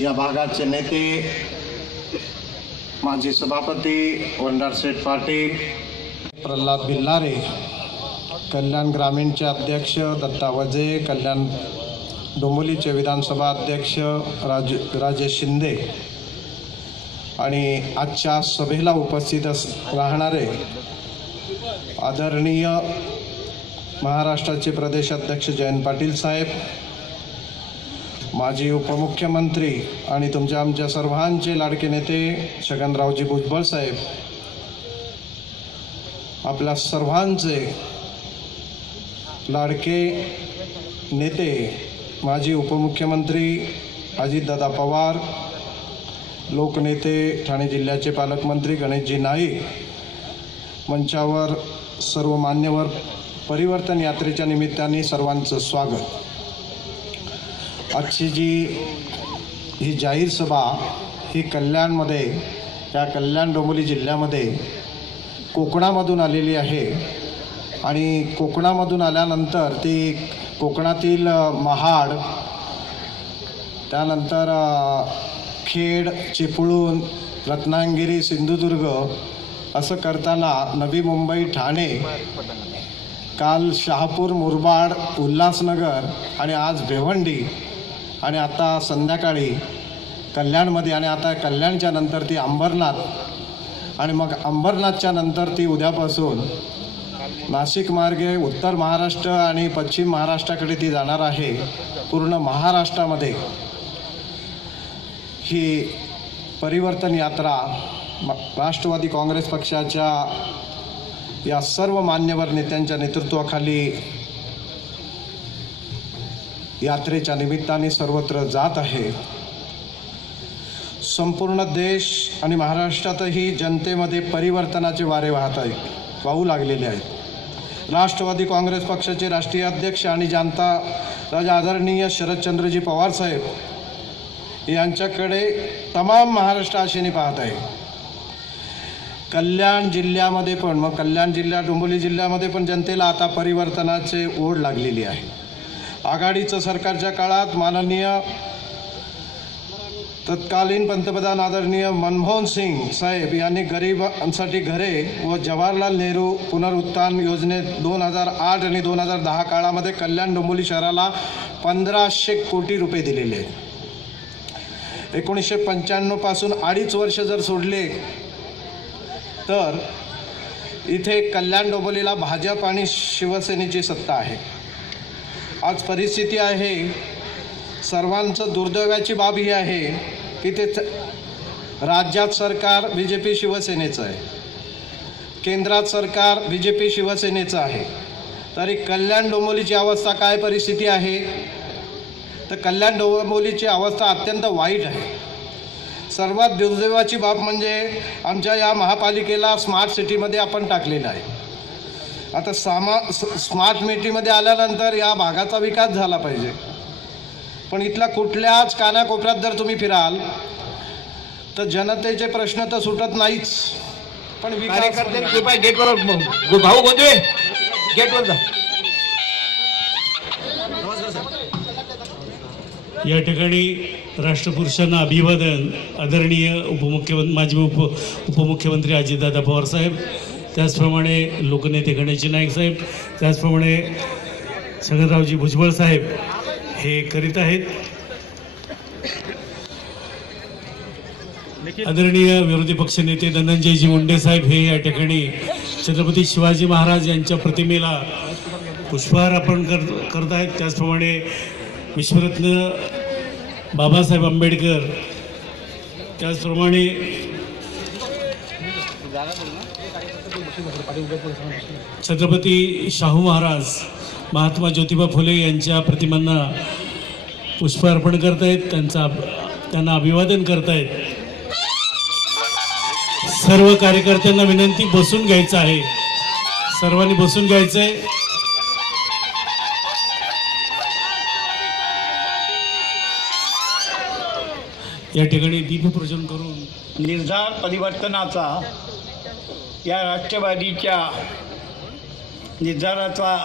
या भागाचे नेते, माजी सभापती वंडारशेठ पाटील, प्रल्हाद बिल्लारे, कल्याण ग्रामीणचे अध्यक्ष दत्ता वजे, कल्याण डोंबिवलीचे विधानसभा अध्यक्ष राजेश शिंदे आणि आजच्या सभेला उपस्थित राहणारे आदरणीय महाराष्ट्राचे प्रदेश अध्यक्ष जयंत पाटील साहेब, माजी उपमुख्यमंत्री आणि तुमच्या आमच्या सर्वांचे लाडके नेते छगनरावजी भुजबळ साहेब, आपल्या सर्वांचे लाडके नेते माजी उपमुख्यमंत्री अजितदादा पवार, लोकनेते ठाणे जिल्ह्याचे पालकमंत्री गणेशजी नाईक, मंचावर सर्व मान्यवर, परिवर्तन यात्रेच्या निमित्ताने सर्वांचं स्वागत। आजची ही जाहीर सभा ही कल्याणमध्ये, या कल्याण डोंबिवली जिल्ह्यामध्ये कोकणामधून आलेली आहे आणि कोकणामधून आल्यानंतर ती कोकणातील महाड, त्यानंतर खेड, चिपळूण, रत्नागिरी, सिंधुदुर्ग असं करताना नवी मुंबई, ठाणे, काल शहापूर, मुरबाड, उल्हासनगर आणि आज भिवंडी आणि आता संध्याकाळी कल्याणमध्ये आणि आता कल्याणच्या नंतर ती अंबरनाथ आणि मग अंबरनाथच्या नंतर ती उद्यापासून नाशिक मार्गे उत्तर महाराष्ट्र आणि पश्चिम महाराष्ट्राकडे ती जाणार आहे। पूर्ण महाराष्ट्रामध्ये ही परिवर्तन यात्रा राष्ट्रवादी काँग्रेस पक्षाच्या या सर्व मान्यवर नेत्यांच्या नेतृत्वाखाली यात्रेच्या निमित्ताने सर्वत्र जात आहे। संपूर्ण देश आणि महाराष्ट्रातही जनतेमध्ये परिवर्तनाचे वारे वाहू लागलेले आहेत। राष्ट्रवादी काँग्रेस पक्षाचे राष्ट्रीय अध्यक्ष आणि जनता राजा आदरणीय शरदचंद्रजी पवार साहेब यांच्याकडे तमाम महाराष्ट्र आशेने पाहत आहे। कल्याण जिल्ह्यामध्ये पण, मग कल्याण जिल्हा डोंबिवली जिल्ह्यामध्ये पण जनतेला आता परिवर्तनाचे ओढ लागलेली आहे। आघाडीचं सरकारच्या काळात माननीय तत्कालीन पंतप्रधान आदरणीय मनमोहन सिंग साहेब यांनी गरिबांसाठी घरे व जवाहरलाल नेहरू पुनरुत्थान योजनेत 2008 आणि 2010 काळामध्ये कल्याण डोंबिवली शहराला 1500 कोटी रुपये दिलेले आहेत। 1995 पासून 2.5 वर्ष जर सोडले तर इथे कल्याण डोंबिवलीला भाजप आणि शिवसेनेची सत्ता आहे। आज परिस्थिती आहे, सर्वांचं दुर्दैवाची बाब ही आहे की ते राज्यात सरकार BJP शिवसेनेचं आहे, केंद्रात सरकार BJP शिवसेनेचं आहे, तरी कल्याण डोंबिवलीची अवस्था काय परिस्थिती आहे तर कल्याण डोंबिवलीची अवस्था अत्यंत वाईट आहे। सर्वात दुर्दैवाची बाब म्हणजे आमच्या या महापालिकेला स्मार्ट सिटीमध्ये आपण टाकलेलं आहे। आता स्मार्ट सिटीमध्ये आल्यानंतर या भागाचा विकास झाला पाहिजे, पण इथला कुठल्याच कानाकोपऱ्यात जर तुम्ही फिराल तर जनतेचे प्रश्न तर सुटत नाहीच, पण गेटवर भाऊ गोंधळे गेटवर जा। या ठिकाणी राष्ट्रपुरुषांना अभिवादन। आदरणीय माजी उपमुख्यमंत्री अजितदादा पवार साहेब, त्याचप्रमाणे लोकनेते गणेशजी नाईक साहेब, त्याचप्रमाणे छगनरावजी भुजबळ साहेब हे करीत आहेत। आदरणीय विरोधी पक्षनेते धनंजयजी मुंडे साहेब हे या ठिकाणी छत्रपती शिवाजी महाराज यांच्या प्रतिमेला पुष्पहार अर्पण करत आहेत। त्याचप्रमाणे विश्वरत्न बाबासाहेब आंबेडकर, त्याचप्रमाणे छत्रपती शाहू महाराज, महात्मा ज्योतिबा फुले यांच्या प्रतिमांना पुष्प अर्पण करतायत, त्यांना अभिवादन करतायत। सर्व कार्यकर्त्यांना विनंती, बसून घ्यायचं आहे, सर्वांनी बसून घ्यायचं आहे। या ठिकाणी दीपपूजन करून निर्धार परिवर्तनाचा या राष्ट्रवादीच्या निर्धाराचा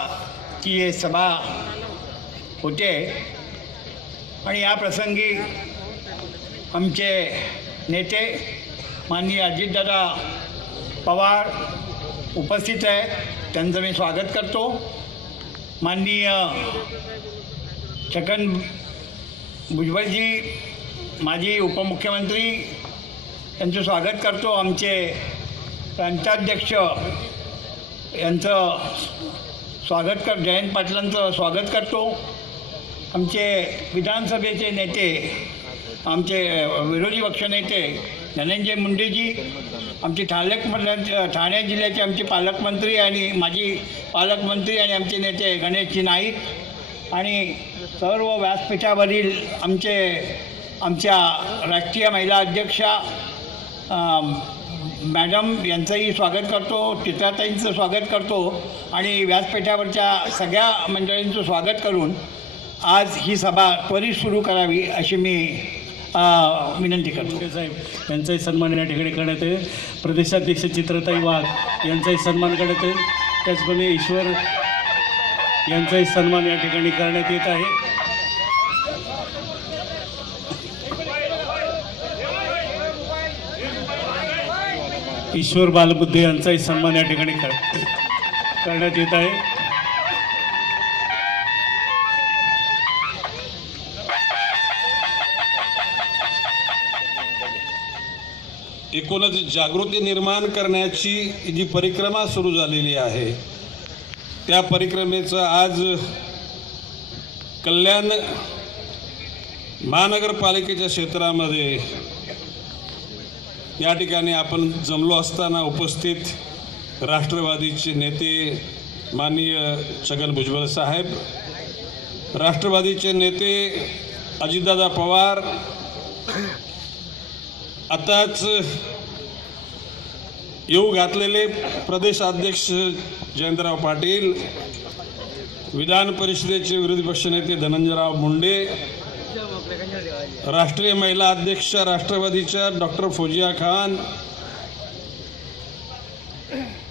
की सभा होते आणि या प्रसंगी आमचे नेते माननीय अजितदादा पवार उपस्थित आहेत, त्यांचं मी स्वागत करतो. माननीय छगन भुजबळजी माजी उपमुख्यमंत्री यांचं स्वागत करतो. आमचे प्रांताध्यक्ष यांचं जयंत पाटलांचं स्वागत करतो. आमचे विधानसभेचे नेते, आमचे विरोधी पक्षनेते धनंजय मुंडेजी, आमचे ठाणे जिल्ह्याचे आमचे पालकमंत्री आणि माजी पालकमंत्री आणि आमचे नेते गणेशजी नाईक आणि सर्व व्यासपीठावरील आमच्या राष्ट्रीय महिला अध्यक्षा मॅडम यांचंही स्वागत करतो, चित्राताईंचं स्वागत करतो आणि व्यासपीठावरच्या सगळ्या मंडळींचं स्वागत करून आज ही सभा त्वरित सुरू करावी अशी मी विनंती करतो. साहेब यांचाही सन्मान या ठिकाणी करण्यात येईल. प्रदेशाध्यक्ष चित्रताई वाघ यांचाही सन्मान करण्यात येईल. त्याचप्रमाणे ईश्वर यांचाही सन्मान या ठिकाणी करण्यात येत आहे. ईश्वर बालबुद्धे यांचाही सन्मान या ठिकाणी करण्यात येत आहे. एकूणच जागृती निर्माण करण्याची जी परिक्रमा सुरू झालेली आहे, त्या परिक्रमेचं आज कल्याण महानगरपालिकेच्या क्षेत्रामध्ये या ठिकाणी आपण जमलो असताना उपस्थित राष्ट्रवादीचे नेते माननीय छगन भुजबळ साहेब, राष्ट्रवादीचे नेते अजितदादा पवार, आताच येऊ घातलेले प्रदेशाध्यक्ष जयंतराव पाटील, विधान परिषदेचे विरोधी पक्षनेते धनंजयराव मुंडे, राष्ट्रीय महिला अध्यक्ष राष्ट्रवादीच्या डॉक्टर फौजिया खान,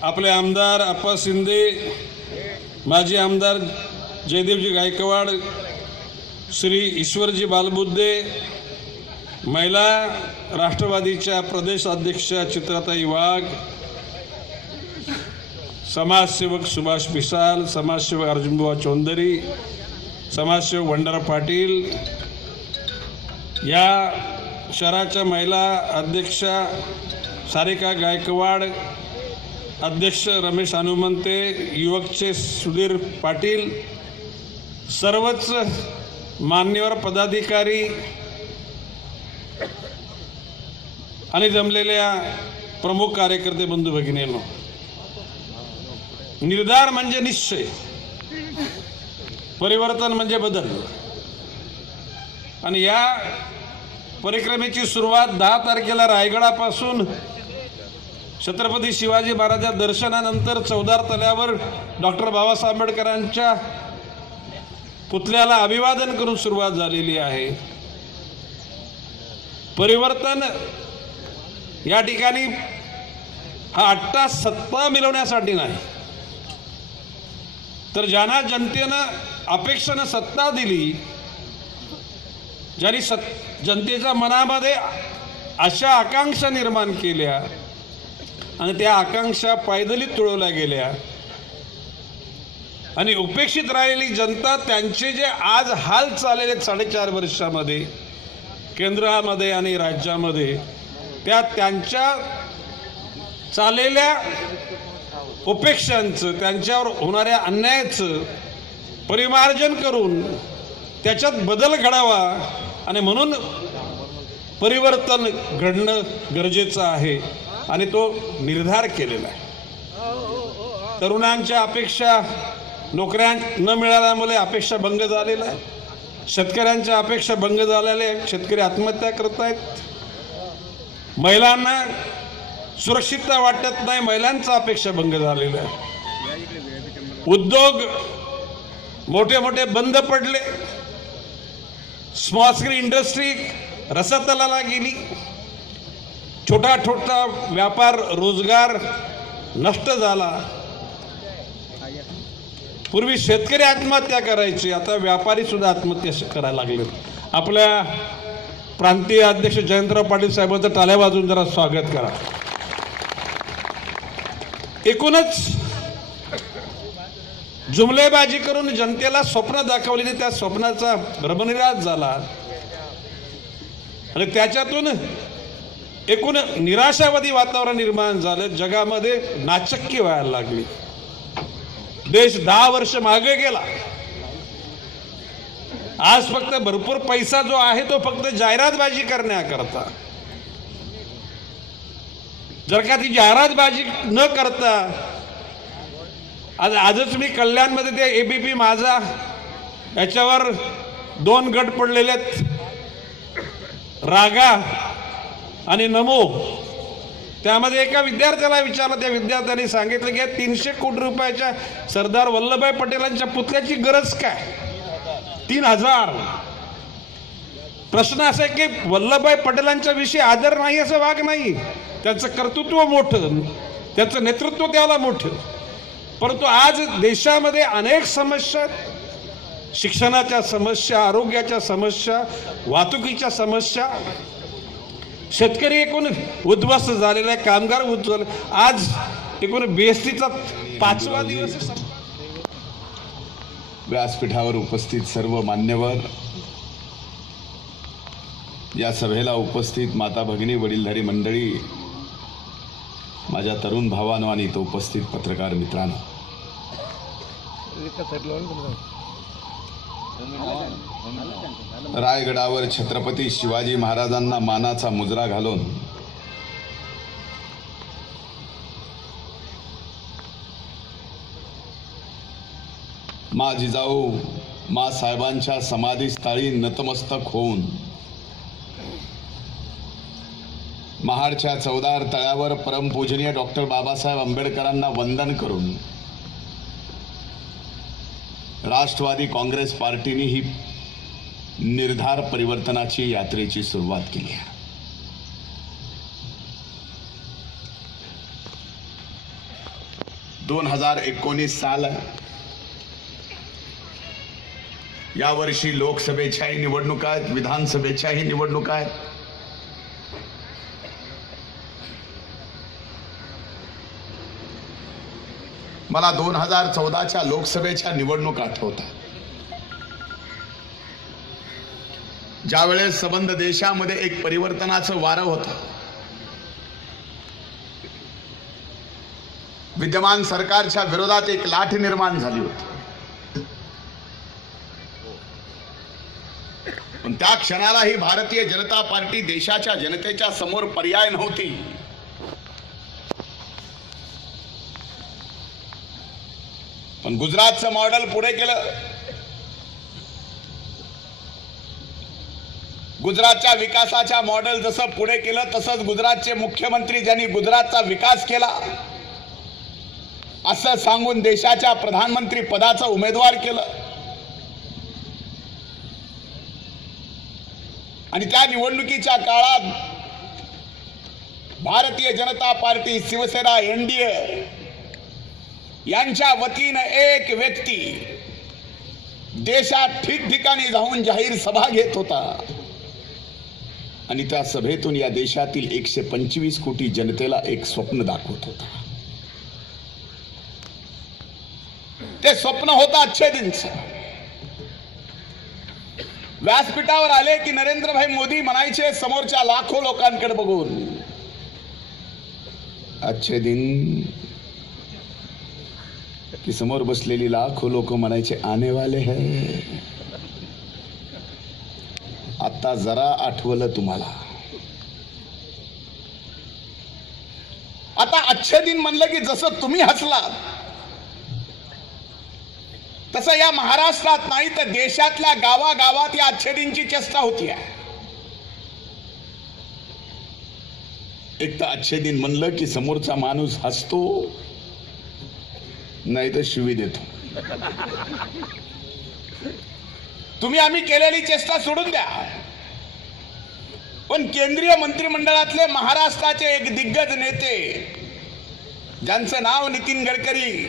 आपले आमदार अप्पा शिंदे, माजी आमदार जयदेवजी गायकवाड, श्री ईश्वरजी बालबुद्धे, महिला राष्ट्रवादीच्या प्रदेश अध्यक्षा चित्राताई वाघ, समाजसेवक सुभाष पिसाल, समाजसेवक अर्जुनबुवा चौधरी, समाजसेवक भंडारा पाटील, या शहराच्या महिला अध्यक्षा सारिका गायकवाड, अध्यक्ष रमेश हनुमंते, युवकचे सुधीर पाटील, सर्वच मान्यवर पदाधिकारी आणि जमलेल्या प्रमुख कार्यकर्ते बंधू भगिनींनो, निर्धार म्हणजे निश्चय, परिवर्तन म्हणजे बदल. आणि या परिक्रमेची सुरुवात 10 तारखेला रायगडापासून छत्रपती शिवाजी महाराज दर्शनानंतर चौदार तल्यावर डॉक्टर बाबासाहेब आंबेडकरांच्या पुतळ्याला अभिवादन करून सुरुवात झालेली आहे. परिवर्तन या ठिकाणी हा अट्टा सत्ता मिळवण्यासाठी नाही, तर ज्यांना जनतेनं अपेक्षेनं सत्ता दिली, ज्यांनी जनतेच्या मनामध्ये अशा आकांक्षा निर्माण केल्या आणि त्या आकांक्षा पायदळी तुळवल्या गेल्या आणि उपेक्षित राहिलेली जनता, त्यांचे जे आज हाल चाललेले 4.5 वर्षामध्ये केंद्रामध्ये आणि राज्यामध्ये, त्या त्यांच्या चाललेल्या उपेक्षांचं, त्यांच्यावर होणाऱ्या अन्यायाचं परिमार्जन करून त्याच्यात बदल घडावा आणि म्हणून परिवर्तन घडणं गरजेचं आहे आणि तो निर्धार केलेला आहे. तरुणांच्या अपेक्षा, नोकऱ्या न मिळाल्यामुळे अपेक्षा भंग झालेला आहे. शेतकऱ्यांच्या अपेक्षा भंग झालेल्या आहेत, शेतकरी आत्महत्या करत आहेत. महिलांना सुरक्षितता वाटत नाही, महिलांचा अपेक्षा भंग झालेला आहे. उद्योग मोठे मोठे बंद पडले, स्मॉल स्केल इंडस्ट्री रसातलाला गेली, छोटा छोटा व्यापार रोजगार नष्ट झाला. पूर्वी शेतकरी आत्महत्या करायचे, आता व्यापारी सुद्धा आत्महत्या करायला लागले. आपल्या प्रांतीय अध्यक्ष जयंतराव पाटील साहेबांचं टाळ्या वाजवून जरा स्वागत करा. एकूणच जुमलेबाजी करून जनतेला स्वप्न दाखवलेली त्या स्वप्नाचा भ्रमनिरास झाला आणि त्याच्यातून एकूण निराशावादी वातावरण निर्माण झालं. जगामध्ये नाचक्की व्हायला लागली. देश 10 वर्ष मागे गेला. आज फक्त भरपूर पैसा जो आहे तो फक्त जाहिरातबाजी करण्याकरता. जर का ती जाहिरातबाजी न करता आजच मी कल्याणमध्ये ते एबीपी माझा याच्यावर 2 गट पडलेले आहेत, रागा आणि नमो. त्यामध्ये एका विद्यार्थ्याला विचारलं, त्या विद्यार्थ्याने सांगितलं की 300 कोटी रुपयाच्या सरदार वल्लभभाई पटेलांच्या पुतळ्याची गरज काय? 3000. प्रश्न असा आहे की वल्लभभाई पटेलांच्या विषयी आदर नाही असं वाग नाही. त्यांचं कर्तृत्व मोठं, त्याचं नेतृत्व त्याला मोठं. परंतु आज देशामध्ये अनेक समस्या, शिक्षणाच्या समस्या, आरोग्याच्या समस्या, वाहतुकीच्या समस्या, शेतकरी एकूण उद्ध्वस्त झालेला, कामगार उद्ध्वस्त. आज एकूण BSTचा 5वा दिवस. व्यासपीठावर उपस्थित सर्व मान्यवर, या सभेला उपस्थित माता भगिनी, वडीलधारी मंडळी, माझ्या तरुण भावांनो आणि इथं उपस्थित पत्रकार मित्रांनो, रायगडावर छत्रपती शिवाजी महाराजांना मानाचा मुजरा घालून मा जिजाऊ मा साहेबांच्या समाधीस्थळी नतमस्तक होऊन महाडच्या चौदार तळ्यावर परमपूजनीय डॉक्टर बाबासाहेब आंबेडकरांना वंदन करून राष्ट्रवादी काँग्रेस पार्टीने ही निर्धार परिवर्तनाची यात्रेची सुरुवात केली आहे. दोन 2019 साल यावर्षी लोकसभेच्याही निवडणुका आहेत, विधानसभेच्याही निवडणुका आहेत. मला 2014च्या लोकसभेच्या निवडणुका आठवतात. ज्यावेळेस संबंध देशामध्ये एक परिवर्तनाचं वारं होतं. विद्यमान सरकारच्या विरोधात एक लाट निर्माण झाली होती. पण त्या क्षणालाही भारतीय जनता पार्टी देशाच्या जनतेच्या समोर पर्याय नव्हती. पण गुजरातचं मॉडेल पुढे केलं. गुजरातच्या विकासाच्या मॉडेल जसं पुढे केलं तसंच गुजरातचे मुख्यमंत्री ज्यांनी गुजरातचा विकास केला असं सांगून देशाच्या प्रधानमंत्री पदाचा उमेदवार केलं. आणि त्या निवडणुकीच्या काळात भारतीय जनता पार्टी, शिवसेना, NDA यांच्या वतीनं एक व्यक्ती देशात ठिकठिकाणी जाऊन जाहीर सभा घेत होता आणि त्या सभेतून या देशातील 125 कोटी जनतेला एक स्वप्न दाखवत होता. ते स्वप्न होतं अच्छे दिनचं. व्यासपीठावर आले की नरेंद्रभाई मोदी म्हणायचे समोरच्या लाखो लोकांकडे बघून, अच्छे दिन, की समोर बसलेली लाखो लोक म्हणायचे आने वाले है. आता जरा आठवलं तुम्हाला. आता अच्छे दिन म्हणलं की जसं तुम्ही हसलात तसं या महाराष्ट्रात नाही तर देशातल्या गावागावात या अच्छे दिनची चेष्टा होती आहे. एक तर अच्छे दिन म्हणलं की समोरचा माणूस हसतो नाही तर शिवी देतो. तुम्ही आम्ही केलेली चेष्टा सोडून द्या. पण केंद्रीय मंत्रिमंडळातले महाराष्ट्राचे एक दिग्गज नेते ज्यांचं नाव नितीन गडकरी,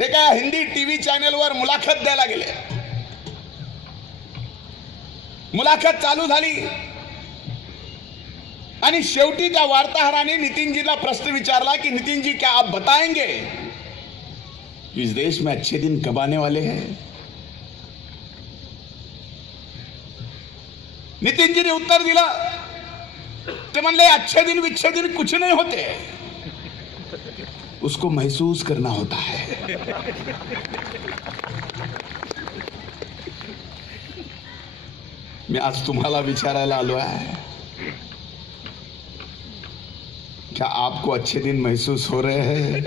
ते काय हिंदी TV चॅनलवर मुलाखत द्यायला गेले मुलाखत चालू झाली आणि शेवटी त्या वार्ताहराने नितिनजीला प्रश्न विचारला की नितिनजी क्या आप बताएंगे इस देश में अच्छे दिन कब आने वाले हैं? नितिनजीने उत्तर दिलं, ते म्हणले अच्छे दिन विच्छे दिन कुछ नहीं होते, उसको महसूस करना होता है. मी आज तुम्हाला विचारायला आलो आहे, क्या आपको अच्छे दिन महसूस हो रहे हैं?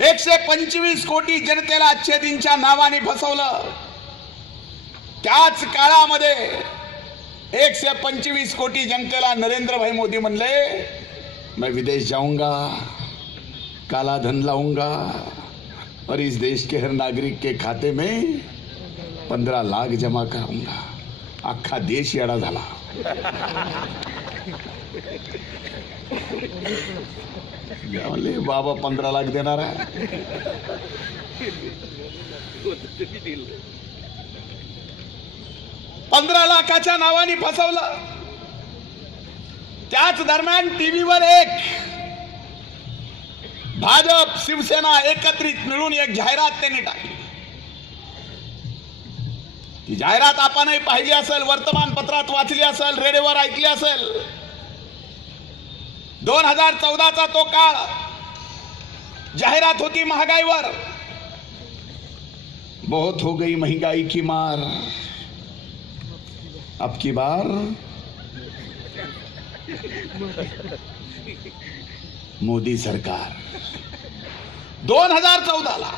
125 कोटी जनतेला अच्छे दिनच्या नावाने फसवलं. त्याच काळामध्ये 125 कोटी जनतेला नरेंद्र भाई मोदी म्हणले मैं विदेश जाऊंगा, काला धन लाऊंगा और इस देश के हर नागरिक के खाते में 15 लाख जमा करूंगा. अख्खा देश येडा झाला. म्हणले बाबा 15 लाख देणार आहे. पंधरा लाखाच्या नावाने फसवलं. त्याच दरम्यान टीव्हीवर एक भाजप शिवसेना एकत्रित मिळून एक जाहिरात त्यांनी टाकली. ती जाहिरात आपणही पाहिली असेल, वर्तमानपत्रात वाचली असेल, रेडिओवर ऐकली असेल. 2014चा तो काळ, जाहिरात होती महागाईवर. बहुत हो गई महंगाई की मार, अब की बार मोदी सरकार. 2014ला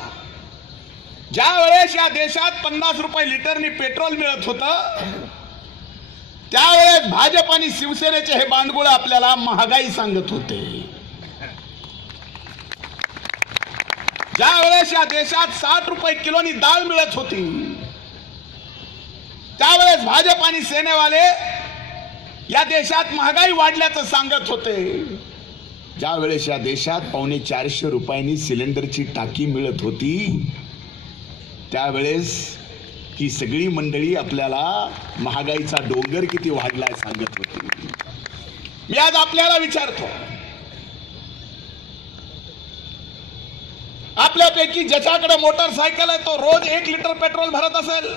ज्या वेळेस या देशात 50 रुपये लिटरनी पेट्रोल मिळत होतं, त्यावेळेस भाजप आणि शिवसेनेचे हे बांडगुळ आपल्याला महागाई सांगत होते. ज्या वेळेस या देशात 60 रुपये किलोनी डाळ मिळत होती, त्यावेळेस भाजप आणि सेनेवाले या देशात महागाई वाढल्याचं सांगत होते. ज्या वेळेस या देशात 450 रुपयांनी सिलेंडरची टाकी मिळत होती, त्यावेळेस ही सगळी मंडळी आपल्याला महागाईचा डोंगर किती वाढलाय सांगत होती. मी आज आपल्याला विचारतो, आपल्यापैकी ज्याच्याकडे मोटरसायकल आहे तो रोज 1 लिटर पेट्रोल भरत असेल.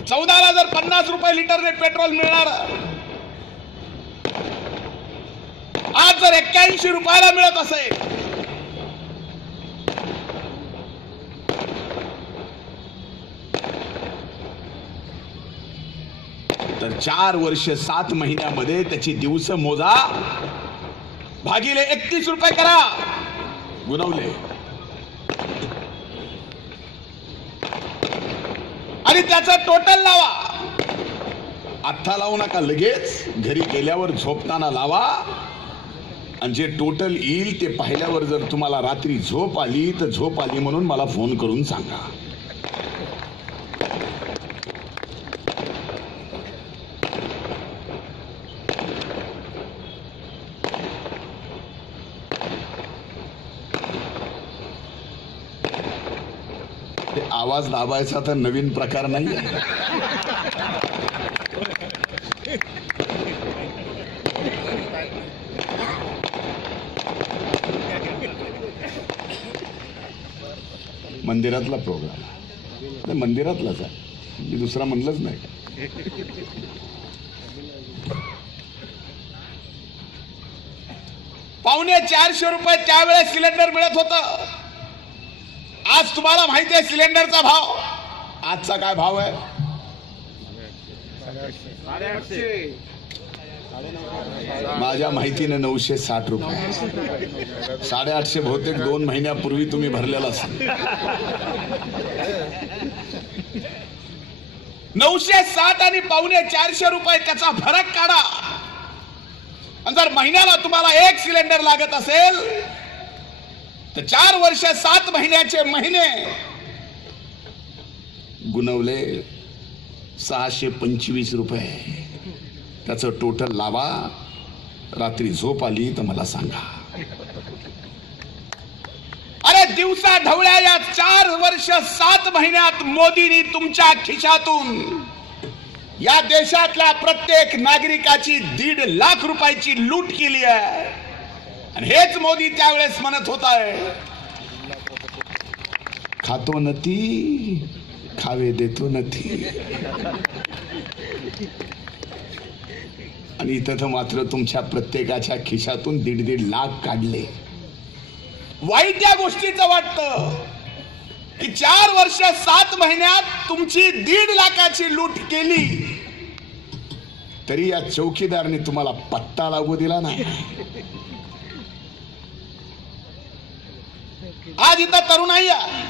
14ला जर 50 रुपये लिटरने पेट्रोल मिळणार, आज जर 81 रुपयाला मिळत असेल, तर 4 वर्ष 7 महिन्यामध्ये त्याची दिवस मोजा, भागिले 31 रुपये करा, गुणवले. आणि त्याचं टोटल लावा. आत्ता लावू नका, लगेच घरी गेल्यावर झोपताना लावा. आणि जे टोटल येईल ते पाहिल्यावर जर तुम्हाला रात्री झोप आली तर झोप आली म्हणून मला फोन करून सांगा. आवाज दाबायचा तर नवीन प्रकार नाही आहे. मंदिरातला प्रोग्राम नाही, मंदिरातलाच आहे, मी दुसरा म्हणलंच नाही. $450 रुपये त्यावेळेस सिलेंडर मिळत होतं. आज तुम्हाला माहिती आहे सिलेंडरचा भाव, आजचा काय भाव आहे? 850. माझ्या माहितीने 960 रुपये. 850 बहुतेक 2 महिन्यापूर्वी तुम्ही भरलेला असेल. 960 आणि $450 रुपये त्याचा फरक काढा. आणि जर महिन्याला तुम्हाला 1 सिलेंडर लागत असेल तर 4 वर्ष 7 महिन्याचे महिने गुणवले 625 रुपये. त्याचं टोटल लावा, रात्री झोप आली तर मला सांगा. अरे दिवसा ढवळ्या या 4 वर्ष 7 महिन्यात मोदींनी तुमच्या खिशातून या देशातल्या प्रत्येक नागरिकाची 1.5 लाख रुपयाची लूट केली आहे. आणि हेच मोदी त्यावेळेस म्हणत होता, खातो नती खावे देतो नथी. आणि इथं तर मात्र तुमच्या प्रत्येकाच्या खिशातून 1.5 लाख काढले. वाईट या गोष्टीचं वाटतं की 4 वर्ष 7 महिन्यात तुमची 1.5 लाखाची लूट केली, तरी या चौकीदारने तुम्हाला पत्ता लागू दिला नाही. आज इथं तरुणाई आहे.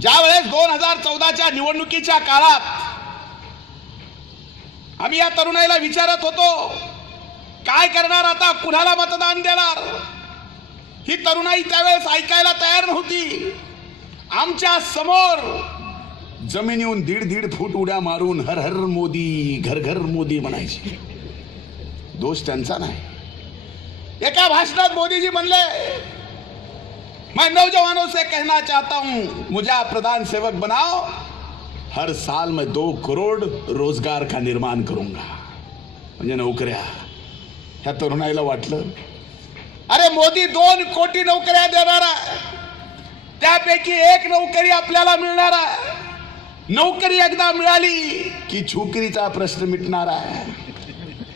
ज्या वेळेस 2014च्या निवडणुकीच्या काळात आम्ही या तरुणाईला विचारत होतो, काय करणार आता, कुणाला मतदान देणार, ही तरुणाई त्यावेळेस ऐकायला तयार नव्हती. आमच्या समोर जमिनीहून 1.5 फूट उड्या मारून हर हर मोदी, घर घर मोदी म्हणायचे. दोष त्यांचा नाही. एका भाषणात मोदीजी म्हणले, मैं नौजवानों से कहना चाहता हूं, मुझे प्रधान सेवक बनाओ, हर साल मैं 2 करोड़ रोजगार का निर्माण करूंगा. म्हणजे नोकऱ्या. ह्या तरुणाईला वाटलं, अरे मोदी 2 कोटी नोकऱ्या देणार आहे, त्यापैकी 1 नोकरी आपल्याला मिळणार आहे. नोकरी एकदा मिळाली की छोकरीचा प्रश्न मिटणार आहे.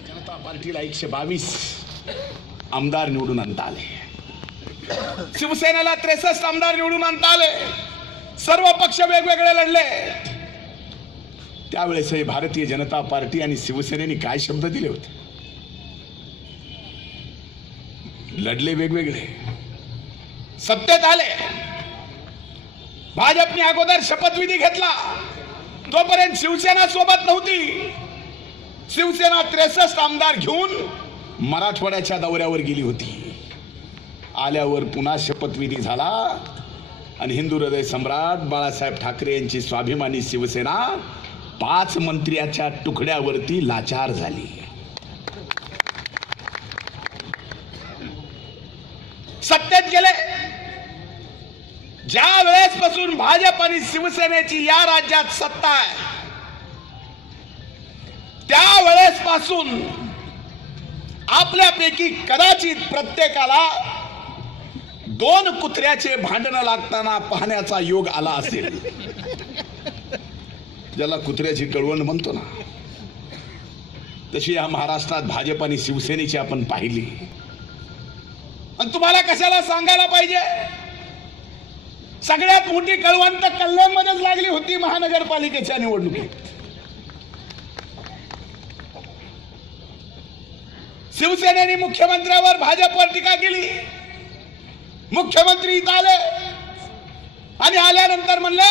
जनता पार्टीला 122 आमदार निवडून आणता आले. शिवसेनेला 63 आमदार निवडून आणता आले. सर्व पक्ष वेगवेगळे लढले. त्यावेळेस भारतीय जनता पार्टी आणि शिवसेनेने काय शब्द दिले होते? लढले वेगवेगळे, सत्तेत आले. भाजपने अगोदर शपथविधी घेतला, तोपर्यंत शिवसेना सोबत नव्हती. शिवसेना 63 आमदार घेऊन मराठवाड्याच्या दौऱ्यावर गेली होती. आल्यावर पुन्हा शपथविधी झाला आणि हिंदू हृदय सम्राट बाळासाहेब ठाकरे यांची स्वाभिमानी शिवसेना 5 मंत्र्याच्या तुकड्यावरती लाचार झाली. सत्तेत गेले. ज्या वेळेसपासून भाजप आणि शिवसेनेची या राज्यात सत्ता आहे, त्या वेळेसपासून आपल्यापैकी कदाचित प्रत्येकाला 2 कुत्र्याचे भांडण लागताना पाहण्याचा योग आला असेल. ज्याला कुत्र्याची कळवण म्हणतो ना, तशी या महाराष्ट्रात भाजप आणि शिवसेनेची आपण पाहिली. आणि तुम्हाला कशाला सांगायला पाहिजे, सगळ्यात मोठी कळवण तर कल्याणमध्येच लागली होती महानगरपालिकेच्या निवडणुकीत. शिवसेनेने मुख्यमंत्र्यावर भाजपवर टीका केली. मुख्यमंत्री इथं आले आणि आल्यानंतर म्हणले,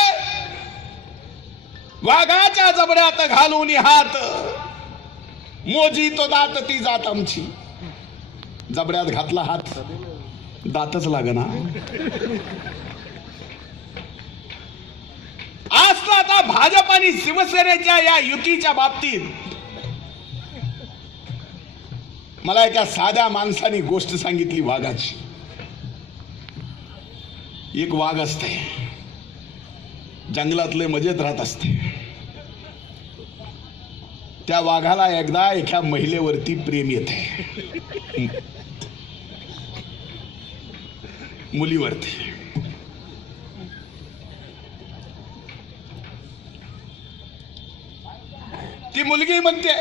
वाघाच्या जबड्यात घालून हात मोजी तो दात ती जात आमची. जबड्यात घातला हात, दातच लागना. आज तर आता भाजप आणि शिवसेनेच्या या युतीच्या बाबतीत मला एका साध्या माणसाने गोष्ट सांगितली वाघाची. एक वाघ असते, जंगलातले मजेत राहत असते. त्या वाघाला एकदा एका महिलेवरती प्रेम येते, मुलीवरती. ती मुलगी म्हणते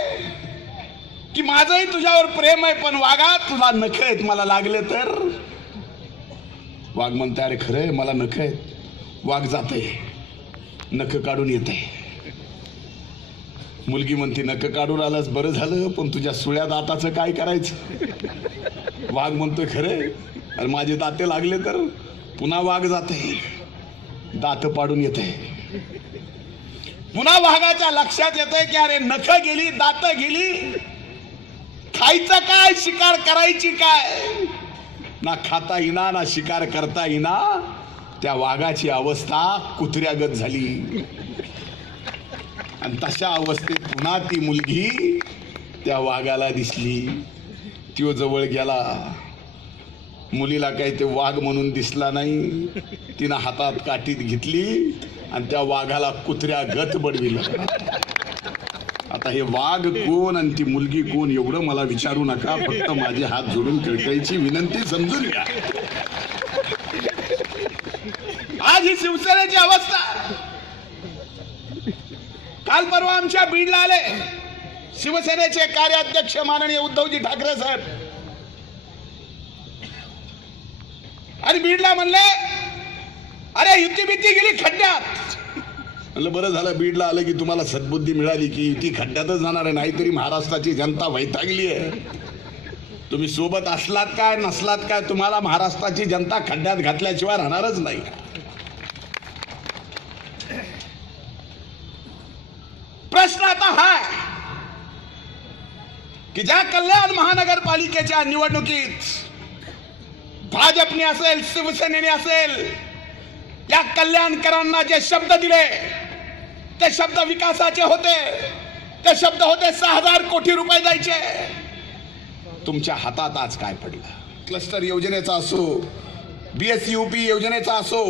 की माझंही तुझ्यावर प्रेम आहे, पण वाघा तुला नख आहेत, मला लागले तर. वाघ म्हणते, अरे खरंय मला नख आहेत. वाघ जाते, नख काढून येते. मुलगी म्हणते, नख काढून आलास बरं झालं, पण तुझ्या सुळ्या दाताचं काय करायचं? वाघ म्हणतोय, खरंय, अरे माझे दाते लागले तर. पुन्हा वाघ जाते, दात पाडून येते. पुन्हा वाघाच्या लक्षात येतंय की अरे नख गेली, दात गेली, खायचं काय, शिकार करायची काय. ना खाता येईना, ना शिकार करता येईना. त्या वाघाची अवस्था कुत्र्यागत झाली. आणि तशा अवस्थेत पुन्हा ती मुलगी त्या वाघाला दिसली. त्यो जवळ गेला, मुलीला काही ते वाघ म्हणून दिसला नाही, तिनं हातात काठीत घेतली आणि त्या वाघाला कुत्र्या गत बडविलं. आता हे वाघ कोण आणि ती मुलगी कोण एवढं मला विचारू नका, फक्त माझे हात जोडून कळकळीची विनंती समजून घ्या. आज ही शिवसेनेची अवस्था. काल परवा आमच्या बीडला आले शिवसेनेचे कार्याध्यक्ष माननीय उद्धवजी ठाकरे साहेब आणि बीडला म्हणले अरे युती भीती गेली खड्ड्यात. म्हणलं बरं झालं बीडला आलं की तुम्हाला सद्बुद्धी मिळाली की युती खड्ड्यातच जाणार आहे, नाहीतरी महाराष्ट्राची जनता वैतागली आहे. तुम्ही सोबत असलात काय नसलात काय, तुम्हाला महाराष्ट्राची जनता खड्ड्यात घातल्याशिवाय राहणारच नाही. प्रश्न आता हा की ज्या कल्याण महानगरपालिकेच्या निवडणुकीत भाजपने असेल शिवसेनेने असेल या कल्याणकरांना जे शब्द दिले ते शब्द विकासाचे होते, ते शब्द होते 6,000 कोटी रुपये द्यायचे. तुमच्या हातात आज काय पडलं? क्लस्टर योजनेचा असो, BSUP योजनेचा असो,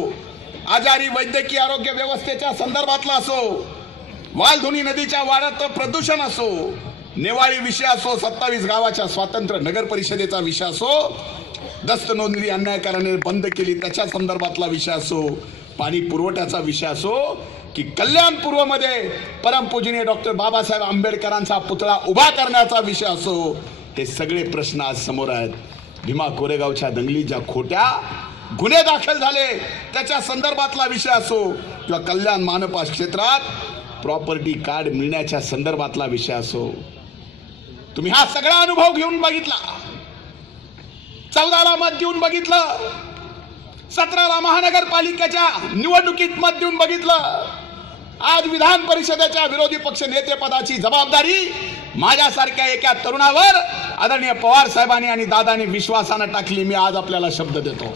आजारी वैद्यकीय आरोग्य व्यवस्थेच्या संदर्भातला असो, वालधुनी नदीच्या वाढत प्रदूषण असो, नेवाळी विषय असो, 27 गावाच्या स्वातंत्र्य नगर परिषदेचा विषय असो, दस्त नोंदणी अन्यायकाराने बंद केली त्याच्या संदर्भातला विषय असो, पाणी पुरवठ्याचा विषय असो, की कल्याण पूर्व मध्ये परमपूजनीय डॉक्टर बाबासाहेब आंबेडकरांचा पुतळा उभा करण्याचा विषय असो, हे सगळे प्रश्न आज समोर आहेत. भीमा कोरेगावच्या दंगलीत ज्या खोट्या गुन्हे दाखल झाले त्याच्या संदर्भातला विषय असो, किंवा कल्याण मानपा क्षेत्रात प्रॉपर्टी कार्ड मिळण्याच्या संदर्भातला विषय असो, तुम्ही हा सगळा अनुभव घेऊन बघितला. 14ला मत देऊन बघितलं, 17ला महानगरपालिकेच्या निवडणुकीत मत देऊन बघितलं. आज विधान परिषदेच्या विरोधी पक्ष नेते पदाची जबाबदारी माझ्यासारख्या एका तरुणावर आदरणीय पवार साहेबांनी आणि दादांनी विश्वासानं टाकली. मी आज आपल्याला शब्द देतो,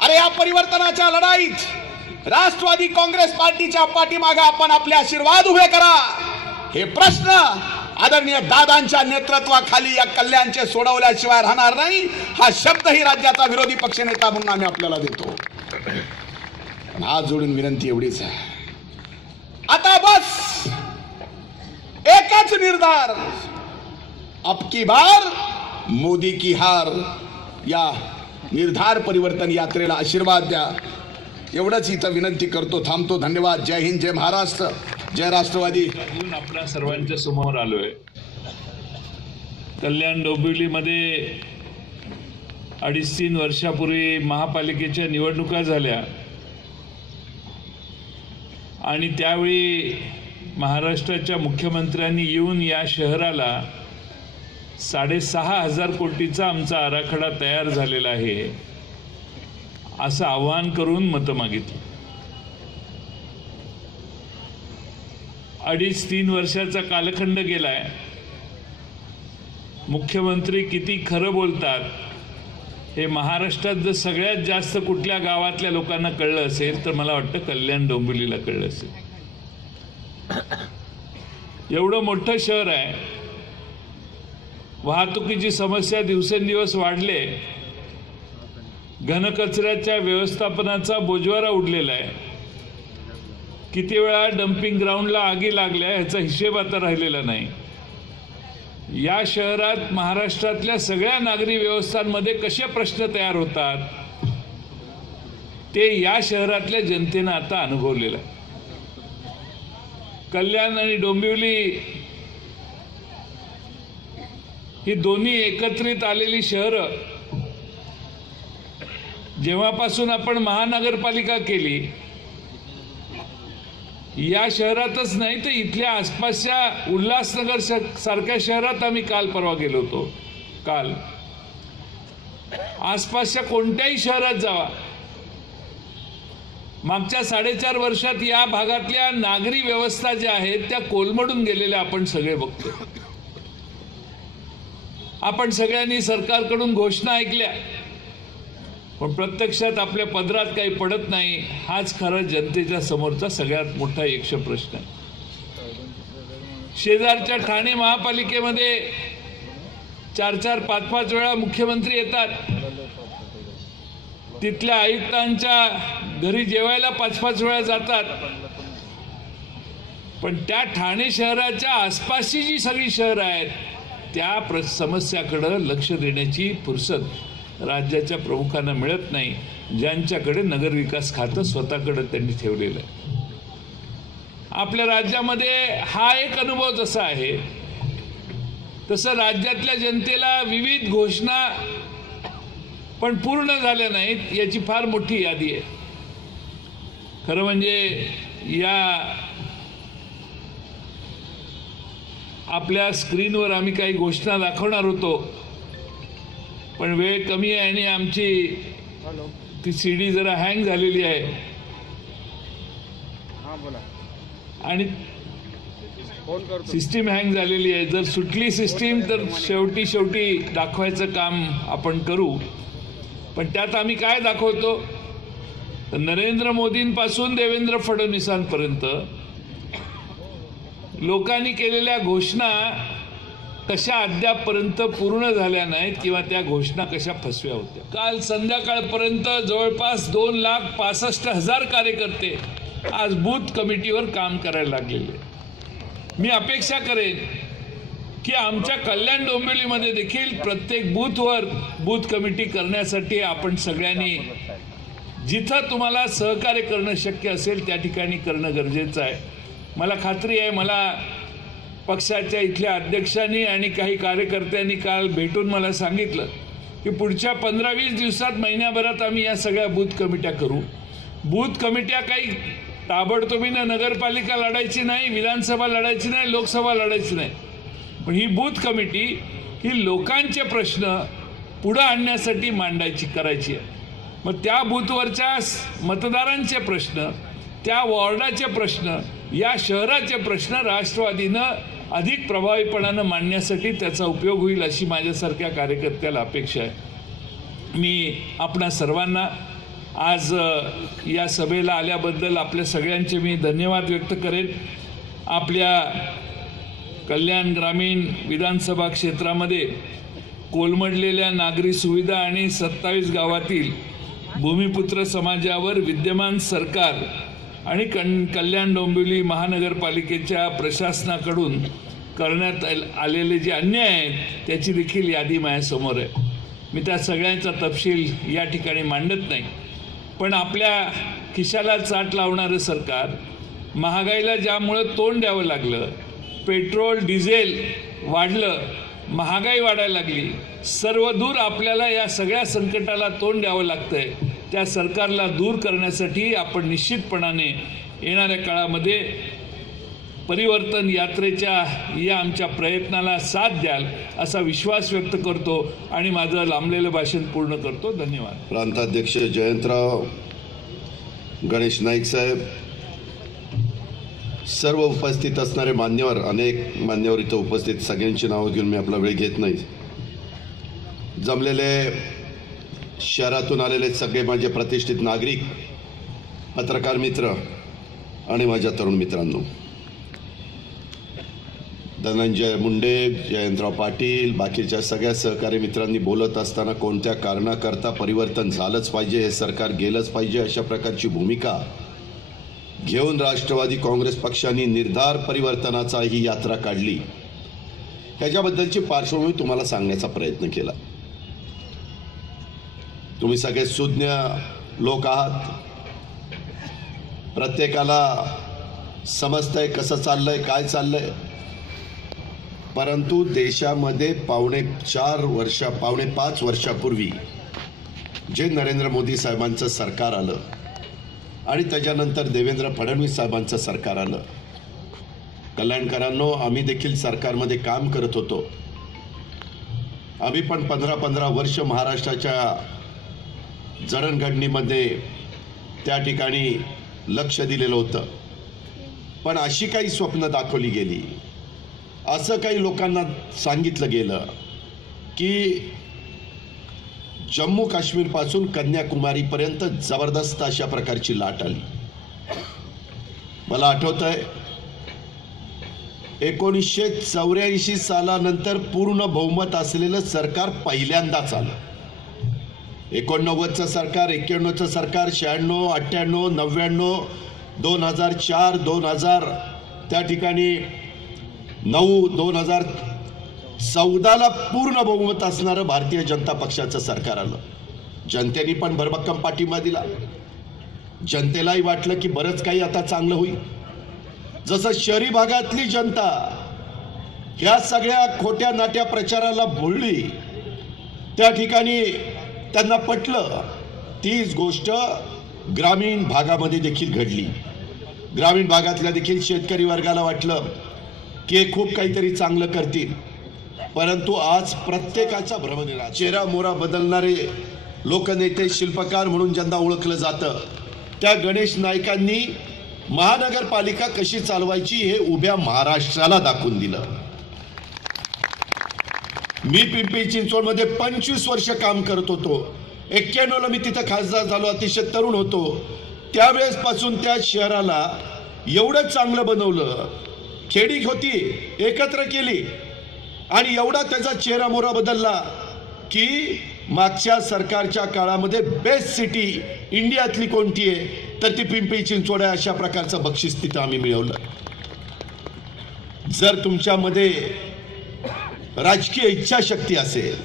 अरे या परिवर्तनाच्या लढाईत राष्ट्रवादी काँग्रेस पार्टीच्या पाठीमागे आपण आपले आशीर्वाद उभे करा. हे प्रश्न आदरणीय दादांच्या नेतृत्वाखाली या कल्याणचे सोडवल्याशिवाय राहणार नाही. हा शब्दही राज्याचा विरोधी पक्षनेता म्हणून आम्ही आपल्याला देतो. हात जोडून विनंती एवढीच आहे, आता बस एकच निर्धार, अब की बार मोदी की हार. या निर्धार परिवर्तन यात्रेला आशीर्वाद द्या, एवढंच इथं विनंती करतो. थांबतो. धन्यवाद. जय हिंद, जय महाराष्ट्र, जय राष्ट्रवादी. आपल्या सर्वांच्या समोर आलोय. कल्याण डोंबिवलीमध्ये 2.5-3 वर्षापूर्वी महापालिकेच्या निवडणुका झाल्या आणि त्यावेळी महाराष्ट्राच्या मुख्यमंत्र्यांनी येऊन या शहराला 6,500 कोटीचा आमचा आराखडा तयार झालेला आहे असं आवाहन करून मतं मागितली. 2.5-3 वर्षाचा कालखंड गेलाय. मुख्यमंत्री किती खरं बोलतात हे महाराष्ट्रात जर सगळ्यात जास्त कुठल्या गावातल्या लोकांना कळलं असेल तर मला वाटतं कल्याण डोंबिवलीला कळलं असेल. एवढं मोठं शहर आहे, वाहतुकीची समस्या दिवसेंदिवस वाढले, घनकचऱ्याच्या व्यवस्थापनाचा बोजवारा उडलेला आहे, किती वेळा डम्पिंग ग्राउंडला आगी लागल्या ह्याचा हिशेब आता राहिलेला नाही. या शहरात महाराष्ट्रातल्या सगळ्या नागरी व्यवस्थांमध्ये कसे प्रश्न तयार होतात ते या शहरातल्या जनतेनं आता अनुभवलेलं आहे. कल्याण आणि डोंबिवली ही दोन्ही एकत्रित आलेली शहरं जेव्हापासून आपण महानगरपालिका केली, या शहरातच नाही तर इथल्या आसपासच्या उल्हासनगर सारख्या शहरात आम्ही काल परवा गेलो होतो. काल आसपासच्या कोणत्याही शहरात जावा, मागच्या 4.5 वर्षात या भागातल्या नागरी व्यवस्था ज्या आहेत त्या कोलमडून गेलेल्या आपण सगळे बघतो. आपण सगळ्यांनी सरकारकडून घोषणा ऐकल्या, पण प्रत्यक्षात आपल्या पदरात काही पडत नाही. हाच खरा जनतेच्या समोरचा सगळ्यात मोठा यक्ष प्रश्न आहे. शेजारच्या ठाणे महापालिकेमध्ये 4-4, 5-5 वेळा मुख्यमंत्री येतात, तिथल्या आयुक्तांच्या घरी जेवायला 5-5 वेळा जातात, पण त्या ठाणे शहराच्या आसपासची जी सगळी शहरं आहेत त्या समस्याकडे लक्ष देण्याची फुरसत राज्याच्या प्रमुखांना मिळत नाही, ज्यांच्याकडे नगरविकास खातं स्वतःकडे त्यांनी ठेवलेलं आहे. आपल्या राज्यामध्ये हा एक अनुभव जसा आहे तसं राज्यातल्या जनतेला विविध घोषणा पण पूर्ण झाल्या नाहीत याची फार मोठी यादी आहे. खरं म्हणजे या आपल्या स्क्रीनवर आम्ही काही घोषणा दाखवणार होतो, पण वेळ कमी आहे आणि आमची ती CD जरा हँग झालेली आहे आणि सिस्टीम हँग झालेली आहे. जर सुटली सिस्टीम तर शेवटी दाखवायचं काम आपण करू. पण त्यात आम्ही काय दाखवतो तर नरेंद्र मोदींपासून देवेंद्र फडणवीसांपर्यंत लोकांनी केलेल्या घोषणा कशा अद्यापपर्यंत पूर्ण झाल्या नाहीत किंवा त्या घोषणा कशा फसव्या होत्या. काल संध्याकाळपर्यंत जवळपास 2,65,000 कार्यकर्ते आज बूथ कमिटीवर काम करायला लागलेले. मी अपेक्षा करेन की आमच्या कल्याण डोंबिवलीमध्ये देखील प्रत्येक बूथवर बूथ कमिटी करण्यासाठी आपण सगळ्यांनी जिथं तुम्हाला सहकार्य करणं शक्य असेल त्या ठिकाणी करणं गरजेचं आहे. मला खात्री आहे, मला पक्षाच्या इथल्या अध्यक्षांनी आणि काही कार्यकर्त्यांनी काल भेटून मला सांगितलं की पुढच्या 15-20 दिवसात, महिन्याभरात आम्ही या सगळ्या बूथ कमिट्या करू. बूथ कमिट्या काही ताबडतोबीनं नगरपालिका लढायची नाही, विधानसभा लढायची नाही, लोकसभा लढायची नाही, पण ही बूथ कमिटी ही लोकांचे प्रश्न पुढे आणण्यासाठी करायची आहे. मग त्या बूथवरच्या मतदारांचे प्रश्न, त्या वॉर्डाचे प्रश्न, या शहराचे प्रश्न राष्ट्रवादीनं अधिक प्रभावीपणानं मांडण्यासाठी त्याचा उपयोग होईल अशी माझ्यासारख्या कार्यकर्त्याला अपेक्षा आहे. मी आपणा सर्वांना आज या सभेला आल्याबद्दल आपल्या सगळ्यांचे मी धन्यवाद व्यक्त करेन. आपल्या कल्याण ग्रामीण विधानसभा क्षेत्रामध्ये कोलमडलेल्या नागरी सुविधा आणि 27 गावातील भूमिपुत्र समाजावर विद्यमान सरकार आणि कल्याण डोंबिवली महानगरपालिकेच्या प्रशासनाकडून करण्यात आलेले जे अन्याय आहेत त्याची देखील यादी माझ्यासमोर आहे. मी त्या सगळ्यांचा तपशील या ठिकाणी मांडत नाही, पण आपल्या खिशाला चाट लावणारं सरकार, महागाईला ज्यामुळं तोंड द्यावं लागलं, पेट्रोल डिझेल वाढलं, महागाई वाढायला लागली, सर्वदूर आपल्याला या सगळ्या संकटाला तोंड द्यावं लागतंय. त्या सरकारला दूर करण्यासाठी आपण निश्चितपणाने येणाऱ्या काळामध्ये परिवर्तन यात्रेच्या या आमच्या प्रयत्नाला साथ द्याल असा विश्वास व्यक्त करतो आणि माझं लांबलेलं भाषण पूर्ण करतो. धन्यवाद. प्रांताध्यक्ष जयंतराव, गणेश नाईक साहेब, सर्व उपस्थित असणारे मान्यवर, अनेक मान्यवर इथं उपस्थित, सगळ्यांची नावं घेऊन मी आपला वेळ घेत नाही. जमलेले शहरातून आलेले सगळे माझे प्रतिष्ठित नागरिक, पत्रकार मित्र आणि माझ्या तरुण मित्रांनो, धनंजय मुंडे, जयंतराव पाटील, बाकीच्या सगळ्या सहकारी मित्रांनी बोलत असताना कोणत्या कारणाकरता परिवर्तन झालंच पाहिजे, हे सरकार गेलंच पाहिजे, अशा प्रकारची भूमिका घेऊन राष्ट्रवादी काँग्रेस पक्षाने निर्धार परिवर्तनाचा ही यात्रा काढली. ह्याच्याबद्दलची पार्श्वभूमी तुम्हाला सांगण्याचा प्रयत्न केला. तुम्ही सगळे सुज्ञ लोक आहात, प्रत्येकाला समजतंय कसं चाललंय, काय चाललंय. परंतु देशामध्ये पावणे 5 वर्षापूर्वी जे नरेंद्र मोदी साहेबांचं सरकार आलं आणि त्याच्यानंतर देवेंद्र फडणवीस साहेबांचं सरकार आलं. कल्याणकरांनो, आम्ही देखील सरकारमध्ये काम करत होतो. आम्ही पण 15 वर्ष महाराष्ट्राच्या जडणघडणीमध्ये त्या ठिकाणी लक्ष दिलेलं होतं. पण अशी काही स्वप्न दाखवली गेली, असं काही लोकांना सांगितलं गेलं की जम्मू काश्मीरपासून कन्याकुमारीपर्यंत जबरदस्त अशा प्रकारची लाट आली. मला आठवतंय 1984 सालानंतर पूर्ण बहुमत असलेलं सरकार पहिल्यांदाच आलं. 89चं सरकार, 91चं सरकार, 96, 98, 99, 2004, 2000, त्या ठिकाणी 9, 2014ला पूर्ण बहुमत असणारं भारतीय जनता पक्षाचं सरकार आलं. जनतेने पण भरभक्कम पाठिंबा दिला. जनतेलाही वाटलं की बरंच काही आता चांगलं होईल. जसं शहरी भागातली जनता ह्या सगळ्या खोट्या नाट्या प्रचाराला भुलली, त्या ठिकाणी त्यांना पटलं. तीच गोष्ट ग्रामीण भागामध्ये देखील घडली. ग्रामीण भागातल्या देखील शेतकरी वर्गाला वाटलं की हे खूप काहीतरी चांगलं करतील. परंतु आज प्रत्येकाचा भ्रमनिराश, चेहरा मोहरा बदलणारे लोकनेते, शिल्पकार म्हणून ज्यांना ओळखलं जातं, त्या गणेश नाईकांनी महानगरपालिका कशी चालवायची हे उभ्या महाराष्ट्राला दाखवून दिलं. मी पिंपरी चिंचवडमध्ये 25 वर्ष काम करत होतो. 91ला मी तिथं खासदार झालो, अतिशय तरुण होतो. त्यावेळेसपासून त्या शहराला एवढं चांगलं बनवलं, खेडी होती एकत्र केली आणि एवढा त्याचा चेहरा मोहरा बदलला की मागच्या सरकारच्या काळामध्ये बेस्ट सिटी इंडियातली कोणती आहे तर ती पिंपरी चिंचवड आहे, अशा प्रकारचं बक्षीस तिथं आम्ही मिळवलं. जर तुमच्यामध्ये राजकीय इच्छाशक्ती असेल,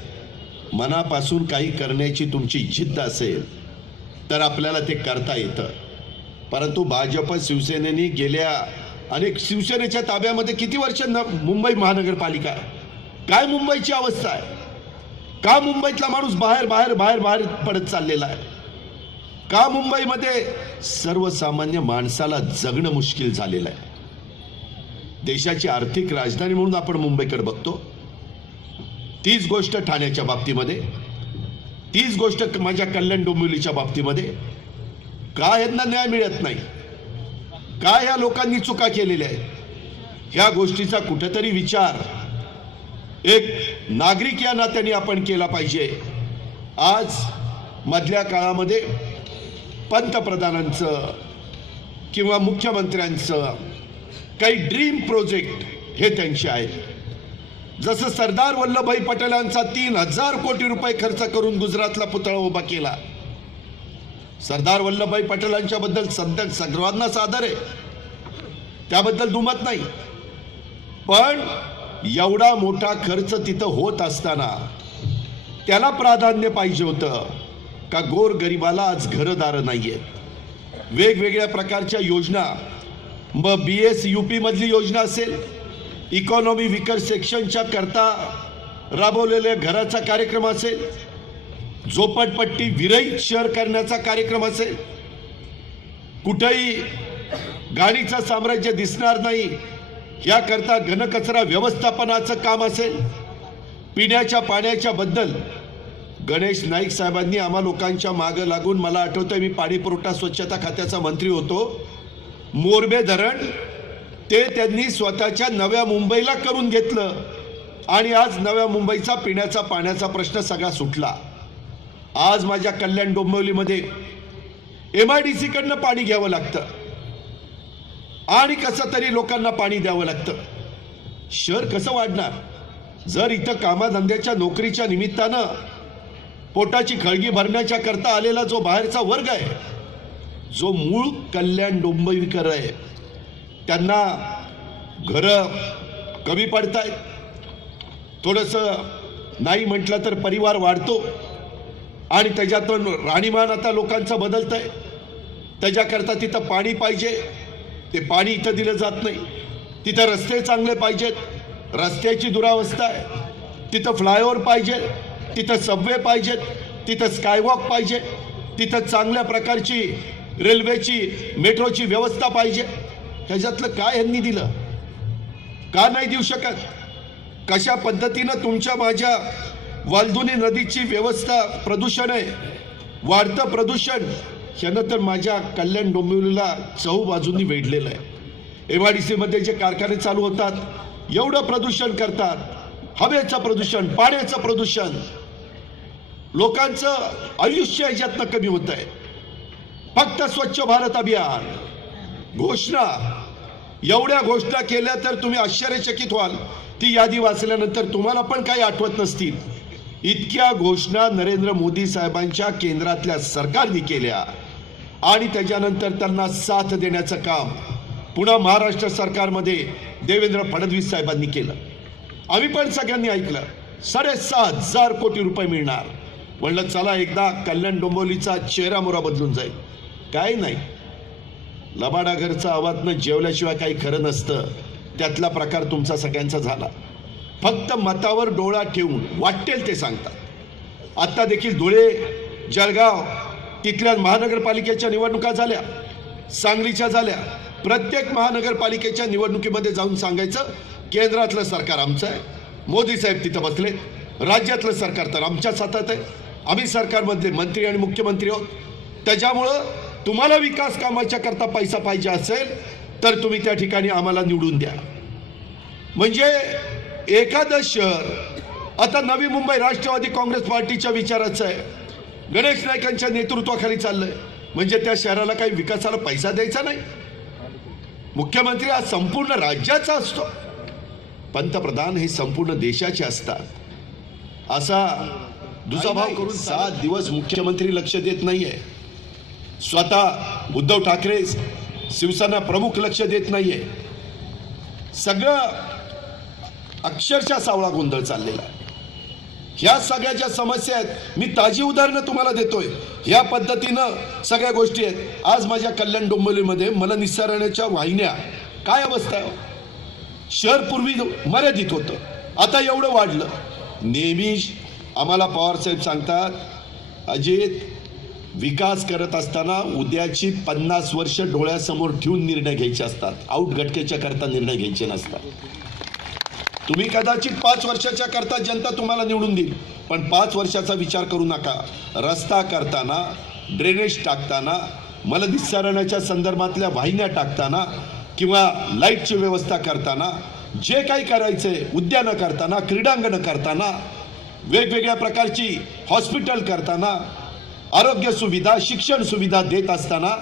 मनापासून काही करण्याची तुमची जिद्द असेल तर आपल्याला ते करता येतं. परंतु भाजप शिवसेनेने गेल्या अनेक, शिवसेनेच्या ताब्यामध्ये किती वर्ष मुंबई महानगरपालिका, काय मुंबईची अवस्था आहे, का मुंबईतला माणूस बाहेर बाहेर बाहेर बाहेर पडत चाललेला आहे, का मुंबईमध्ये सर्वसामान्य माणसाला जगणं मुश्किल झालेलं आहे. देशाची आर्थिक राजधानी म्हणून आपण मुंबईकडे बघतो. तीच गोष्ट ठाण्याच्या बाबतीमध्ये, तीच गोष्ट माझ्या कल्याण डोंबिवलीच्या बाबतीमध्ये. का यांना न्याय मिळत नाही, का या लोकांनी चुका केलेल्या आहेत, ह्या गोष्टीचा कुठेतरी विचार एक नागरिक या नात्याने आपण केला पाहिजे. आज मधल्या काळामध्ये पंतप्रधानांचं किंवा मुख्यमंत्र्यांचं काही ड्रीम प्रोजेक्ट हे त्यांचे आहेत. जसं सरदार वल्लभभाई पटेलांचा 3000 कोटी रुपये खर्च करून गुजरातला पुतळा उभा केला. सरदार वल्लभभाई पटेलांच्या बद्दल सध्या सर्वांनाच आदर आहे, त्याबद्दल दुमत नाही. पण एवढा मोठा खर्च तिथं होत असताना त्याला प्राधान्य पाहिजे होतं का गोर गरिबाला आज घरदारं नाहीयेत. वेगवेगळ्या प्रकारच्या योजना, मग BS UP मधली योजना असेल, इकॉनॉमी विकर सेक्शनच्या करता राबवलेल्या घराचा कार्यक्रम असेल, झोपडपट्टी विरहित शहर करण्याचा कार्यक्रम असेल, कुठेही गाडीचं साम्राज्य दिसणार नाही याकरता घनकचरा व्यवस्थापनाचं काम असेल, पिण्याच्या पाण्याच्या बद्दल गणेश नाईक साहेबांनी आम्हा लोकांच्या मागं लागून, मला आठवतंय मी पाणी पुरवठा स्वच्छता खात्याचा मंत्री होतो, मोरबे धरण ते त्यांनी स्वतःच्या नव्या मुंबईला करून घेतलं आणि आज नव्या मुंबईचा पिण्याचा पाण्याचा प्रश्न सगळा सुटला. आज माझ्या कल्याण डोंबिवलीमध्ये MIDC कडनं पाणी घ्यावं लागतं आणि कसं तरी लोकांना पाणी द्यावं लागतं. शहर कसं वाढणार जर इथं कामाधंद्याच्या नोकरीच्या निमित्तानं पोटाची खळगी भरण्याच्या करता आलेला जो बाहेरचा वर्ग आहे, जो मूळ कल्याण डोंबिवलीकर आहे, त्यांना घरं कमी पडतायत. थोडंसं नाही म्हटलं तर परिवार वाढतो आणि त्याच्यातून राहणीमान आता लोकांचं बदलतंय. त्याच्याकरता तिथं पाणी पाहिजे, ते पाणी इथं दिलं जात नाही. तिथं रस्ते चांगले पाहिजेत, रस्त्याची दुरावस्था आहे. तिथं फ्लायओव्हर पाहिजे, तिथं सबवे पाहिजेत, तिथं स्कायवॉक पाहिजे, तिथं चांगल्या प्रकारची रेल्वेची मेट्रोची व्यवस्था पाहिजे. ह्याच्यातलं काय यांनी दिलं, का नाही देऊ शकत? कशा पद्धतीनं तुमच्या माझ्या वालधुनी नदीची व्यवस्था, प्रदूषण आहे, वाढतं प्रदूषण, ह्यानं तर माझ्या कल्याण डोंबिवलीला चहूबाजूंनी वेढलेलं आहे. MIDC मध्ये जे कारखाने चालू होतात एवढं प्रदूषण करतात, हवेचं प्रदूषण, पाण्याचं प्रदूषण, लोकांचं आयुष्य याच्यातनं कमी होत आहे. फक्त स्वच्छ भारत अभियान घोषणा, एवढ्या घोषणा केल्या तर तुम्ही आश्चर्यचकित व्हाल. ती यादी वाचल्यानंतर तुम्हाला पण काही आठवत नसतील. इतक्या घोषणा नरेंद्र मोदी साहेबांच्या केंद्रातल्या सरकारने केल्या आणि त्याच्यानंतर त्यांना साथ देण्याचं काम पुन्हा महाराष्ट्र सरकारमध्ये देवेंद्र फडणवीस साहेबांनी केलं. आम्ही पण सगळ्यांनी ऐकलं 6,500 कोटी रुपये मिळणार. म्हणलं चला एकदा कल्याण डोंबिवलीचा चेहरा मोहरा बदलून जाईल. काय नाही, लबाडा घरचं आवाजनं जेवल्याशिवाय काही खरं नसतं. त्यातला प्रकार तुमचा सगळ्यांचा झाला. फक्त मतावर डोळा ठेवून वाटेल ते सांगतात. आता देखील धुळे, जळगाव तिथल्या महानगरपालिकेच्या निवडणुका झाल्या, सांगलीच्या झाल्या. प्रत्येक महानगरपालिकेच्या निवडणुकीमध्ये जाऊन सांगायचं केंद्रातलं सरकार आमचं आहे, मोदी साहेब तिथं बसले, राज्यातलं सरकार तर आमच्याच हातात आहे, आम्ही सरकारमधले मंत्री आणि मुख्यमंत्री आहोत. त्याच्यामुळं तुम्हाला विकास कामाच्या करता पैसा पाहिजे असेल तर तुम्ही त्या ठिकाणी आम्हाला निवडून द्या. म्हणजे एखादं शहर आता नवी मुंबई राष्ट्रवादी काँग्रेस पार्टीच्या विचाराचं आहे, गणेश नाईकांच्या नेतृत्वाखाली चाललंय. म्हणजे त्या शहराला काही विकासाला पैसा द्यायचा नाही. मुख्यमंत्री हा संपूर्ण राज्याचा असतो, पंतप्रधान हे संपूर्ण देशाचे असतात. असा दुजाभाव करून 7 दिवस मुख्यमंत्री लक्ष देत नाहीये. स्वतः उद्धव ठाकरे शिवसेना प्रमुख लक्ष देत नाहीये. सगळं अक्षरशः सावळा गोंधळ चाललेला आहे. ह्या सगळ्या ज्या समस्या आहेत, मी ताजी उदाहरणं तुम्हाला देतोय. ह्या पद्धतीनं सगळ्या गोष्टी आहेत. आज माझ्या कल्याण डोंबिवलीमध्ये मलनिस्सारणाच्या वाहिन्या काय अवस्था आहे. शहर पूर्वी मर्यादित होतं, आता एवढं वाढलं. नेहमी आम्हाला पवार साहेब सांगतात, अजित विकास करत असताना उद्याची 50 वर्ष डोळ्यासमोर ठेवून निर्णय घ्यायचे असतात, आउटगटकेच्या करता निर्णय घ्यायचे नसतात. तुम्ही कदाचित 5 वर्षाच्या करता जनता तुम्हाला निवडून देईल, पण 5 वर्षाचा विचार करू नका. रस्ता करताना, ड्रेनेज टाकताना, मलनिस्सारणाच्या संदर्भातल्या वाहिन्या टाकताना किंवा लाईटची व्यवस्था करताना, जे काही करायचंय उद्यानं करताना, क्रीडांगणं करताना, वेगवेगळ्या प्रकारची हॉस्पिटल करताना, आरोग्य सुविधा, शिक्षण सुविधा देत असताना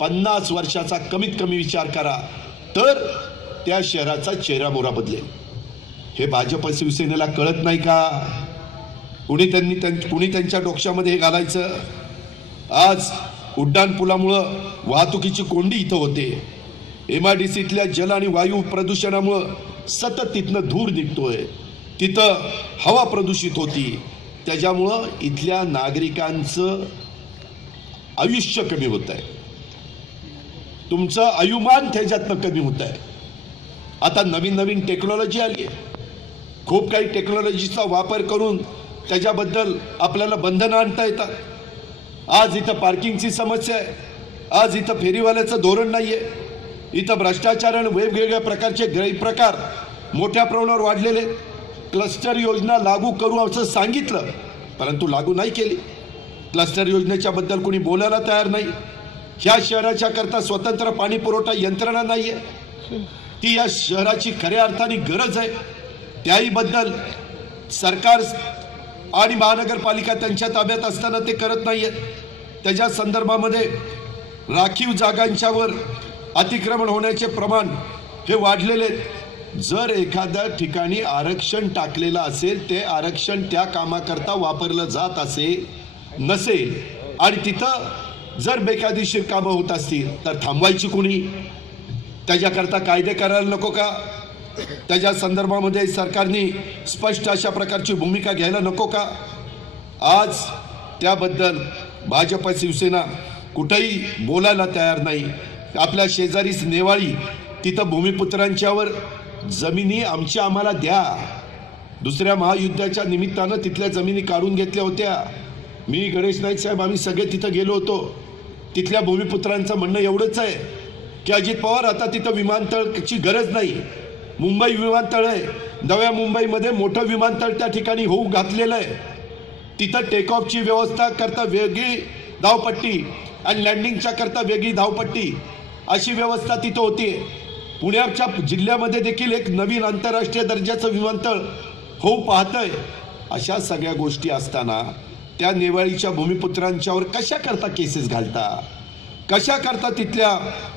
50 वर्षाचा कमीत कमी विचार करा, तर त्या शहराचा चेहरा मोहरा बदलेल. हे भाजप शिवसेनेला कळत नाही का? कुणी त्यांच्या डोक्यामध्ये हे घालायचं. आज उड्डाणपुलामुळं वाहतुकीची कोंडी इथं होते. MIDCतल्या जल आणि वायू प्रदूषणामुळं सतत तिथनं धूर निघतोय, तिथं हवा प्रदूषित होती. त्याच्यामुळं इथल्या नागरिकांचं आयुष्य कमी होत आहे, तुमचं आयुमान त्याच्यातनं कमी होत आहे. आता नवीन नवीन टेक्नॉलॉजी आली आहे, खूप काही टेक्नॉलॉजीचा वापर करून त्याच्याबद्दल आपल्याला बंधनं आणता येतात. आज इथं पार्किंगची समस्या आहे, आज इथं फेरीवाल्याचं धोरण नाही आहे, इथं भ्रष्टाचार आणि वेगवेगळ्या प्रकारचे गैरप्रकार मोठ्या प्रमाणावर वाढलेले. क्लस्टर योजना लागू करू असं सांगितलं, परंतु लागू नाही केली. क्लस्टर योजनेच्या बद्दल कोणी बोलायला तयार नाही. ह्या शहराच्या करता स्वतंत्र पाणी पुरवठा यंत्रणा नाही आहे, ती या शहराची खऱ्या अर्थाने गरज आहे. त्याहीबद्दल सरकार आणि महानगरपालिका त्यांच्या ताब्यात असताना ते करत नाही आहेत. त्याच्या संदर्भामध्ये राखीव जागांच्यावर अतिक्रमण होण्याचे प्रमाण हे वाढलेले. जर एखाद्या ठिकाणी आरक्षण टाकलेलं असेल, ते आरक्षण त्या कामाकरता वापरलं जात नसेल आणि तिथं जर बेकायदेशीर कामं होत असतील तर थांबवायची कुणी? त्याच्याकरता कायदे करायला नको का? त्याच्या संदर्भामध्ये सरकारने स्पष्ट अशा प्रकारची भूमिका घ्यायला नको का? आज त्याबद्दल भाजप शिवसेना कुठेही बोलायला तयार नाही. आपल्या शेजारीच नेवाळी, तिथं भूमिपुत्रांच्यावर जमिनी आम्हाला द्या. दुसऱ्या महायुद्धाच्या निमित्तानं तिथल्या जमिनी काढून घेतल्या होत्या. मी, गणेश नाईक साहेब, आम्ही सगळे तिथं गेलो होतो. तिथल्या भूमिपुत्रांचं म्हणणं एवढंच आहे की अजित पवार, आता तिथं विमानतळाची गरज नाही. मुंबई विमानतळ आहे, नव्या मुंबईमध्ये मोठं विमानतळ त्या ठिकाणी होऊ घातलेलं आहे. तिथं टेक ऑफची व्यवस्था करता वेगळी धावपट्टी आणि लँडिंगच्या करता वेगळी धावपट्टी अशी व्यवस्था तिथं होती. पुण्याच्या जिल्ह्यामध्ये देखील एक नवीन आंतरराष्ट्रीय दर्जाचं विमानतळ होऊ पाहतंय. अशा सगळ्या गोष्टी असताना त्या नेवाळीच्या भूमिपुत्रांच्यावर कशा करता केसेस घालता? कशा करता तिथल्या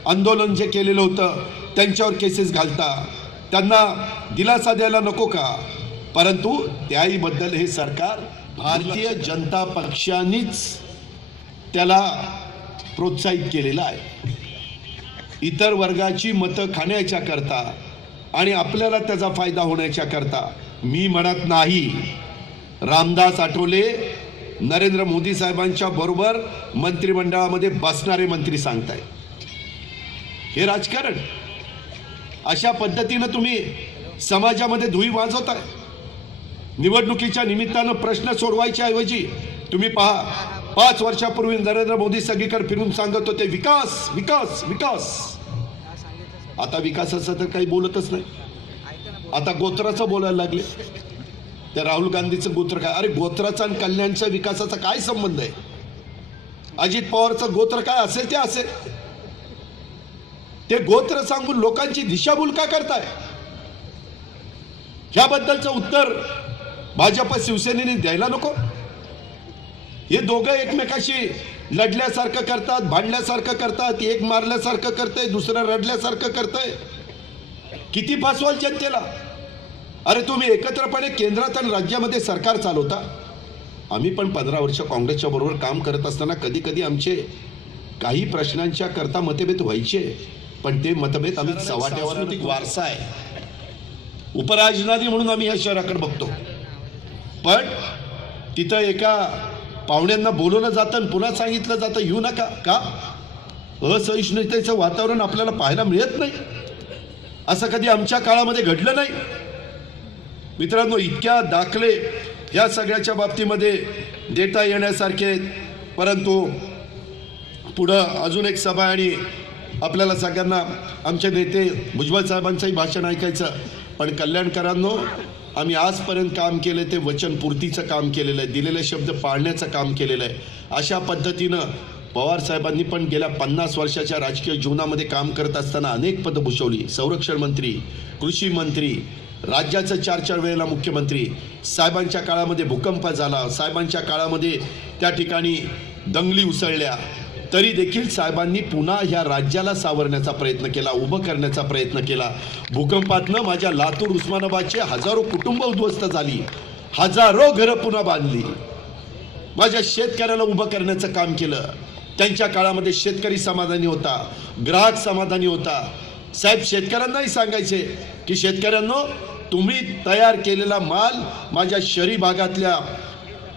आंदोलन जे केलेलं होतं त्यांच्यावर केसेस घालता? त्यांना दिलासा द्यायला नको का? परंतु त्याही बद्दल हे सरकार भारतीय जनता पक्षानेच त्याला प्रोत्साहित केलेलं आहे. इतर वर्गाची मतं खाण्याच्या करता आणि आपल्याला त्याचा फायदा होण्याच्या करता मी म्हणत नाही. रामदास आठवले नरेंद्र मोदी साहेबांच्या बरोबर मंत्रिमंडळामध्ये बसणारे मंत्री सांगतायत हे राजकारण. अशा पद्धतीनं तुम्ही समाजामध्ये धुई वाजवताय. निवडणुकीच्या निमित्तानं प्रश्न सोडवायच्या ऐवजी तुम्ही पहा, 5 वर्षापूर्वी नरेंद्र मोदी सगळीकडे फिरून सांगत होते विकास विकास विकास. आता विकासाचं तर काही बोलतच नाही. आता गोत्राचं बोलायला लागले. त्या राहुल गांधीचं गोत्र काय? अरे गोत्राचा आणि कल्याणच्या विकासाचा काय संबंध आहे? अजित पवारचं गोत्र काय असेल ते असेल. ते गोत्र सांगून लोकांची दिशाभूल का करताय? ह्याबद्दलचं उत्तर भाजप शिवसेनेने द्यायला नको. हे दोघं एकमेकाशी लढल्यासारखं करतात, भांडल्यासारखं करतात. एक मारल्यासारखं करतंय, दुसरं रडल्यासारखं करतंय. किती फसवाल जनतेला? अरे तुम्ही एकत्रपणे केंद्रात आणि राज्यामध्ये सरकार चालवता. आम्ही पण 15 वर्ष काँग्रेसच्या बरोबर काम करत असताना कधी कधी आमचे काही प्रश्नांच्या करता मतभेद व्हायचे, पण ते मतभेद आम्ही चव्हाट्यावर वारसा आहे. उपराजधानी म्हणून आम्ही या शहराकडे बघतो, पण तिथं एका पाहुण्यांना बोलवलं जातं आणि पुन्हा सांगितलं जातं येऊ नका. का? असहिष्णुतेचं वातावरण आपल्याला पाहायला मिळत नाही. असं कधी आमच्या काळामध्ये घडलं नाही. मित्रांनो, इतक्या दाखले या सगळ्याच्या बाबतीमध्ये देता येण्यासारखे आहेत. परंतु पुढं अजून एक सभा आणि आपल्याला सगळ्यांना आमचे नेते भुजबळ साहेबांचंही भाषण ऐकायचं. पण कल्याणकरांनो, आम्ही आजपर्यंत काम केलं ते वचनपूर्तीचं काम केलेलं आहे, दिलेले शब्द पाळण्याचं काम केलेलं आहे. अशा पद्धतीनं पवार साहेबांनी पण गेल्या 50 वर्षाच्या राजकीय जीवनामध्ये काम करत असताना अनेक पदं भूषवली. संरक्षण मंत्री, कृषी मंत्री, राज्याचं 4-4 वेळेला मुख्यमंत्री. साहेबांच्या काळामध्ये भूकंप झाला, साहेबांच्या काळामध्ये त्या ठिकाणी दंगली उसळल्या, तरी देखील साहेबांनी पुन्हा ह्या राज्याला सावरण्याचा प्रयत्न केला, उभं करण्याचा प्रयत्न केला. भूकंपातनं माझ्या लातूर उस्मानाबादचे हजारो कुटुंब उद्ध्वस्त झाली, हजारो घरं पुन्हा बांधली. माझ्या शेतकऱ्याला उभं करण्याचं काम केलं. त्यांच्या काळामध्ये शेतकरी समाधानी होता, ग्राहक समाधानी होता. साहेब शेतकऱ्यांनाही सांगायचे की शेतकऱ्यांनो, तुम्ही तयार केलेला माल माझ्या शहरी भागातल्या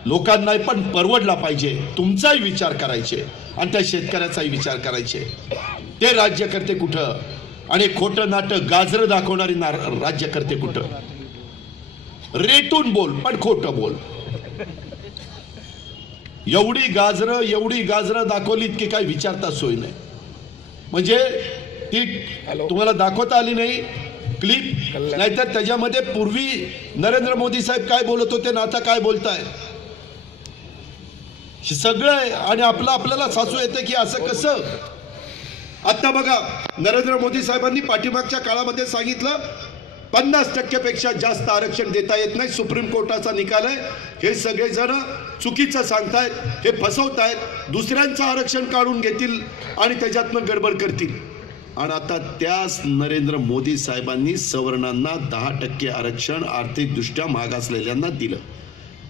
लोकांनाही पण परवडला पाहिजे. तुमचाही विचार करायचे आणि त्या शेतकऱ्याचाही विचार करायचे. ते राज्यकर्ते कुठं? आणि खोटं नाटक गाजरं दाखवणारी राज्यकर्ते कुठं? रेटून बोल पण खोटं बोल. एवढी गाजरं दाखवलीत की काय विचारता सोय नाही. म्हणजे ती तुम्हाला दाखवता आली नाही क्लिप, नाहीतर त्याच्यामध्ये पूर्वी नरेंद्र मोदी साहेब काय बोलत होते ना आता काय बोलताय सगळं. आणि आपल्याला सासू येते की असं कसं. आता बघा, नरेंद्र मोदी साहेबांनी पाठीमागच्या काळामध्ये सांगितलं 50% पेक्षा जास्त आरक्षण देता येत नाही, सुप्रीम कोर्टाचा निकाल आहे. हे सगळेजण चुकीचं सांगतायत, हे फसवतायत, दुसऱ्यांचं आरक्षण काढून घेतील आणि त्याच्यातनं गडबड करतील. आणि आता त्याच नरेंद्र मोदी साहेबांनी सवर्णांना 10% आरक्षण आर्थिकदृष्ट्या मागासलेल्यांना दिलं.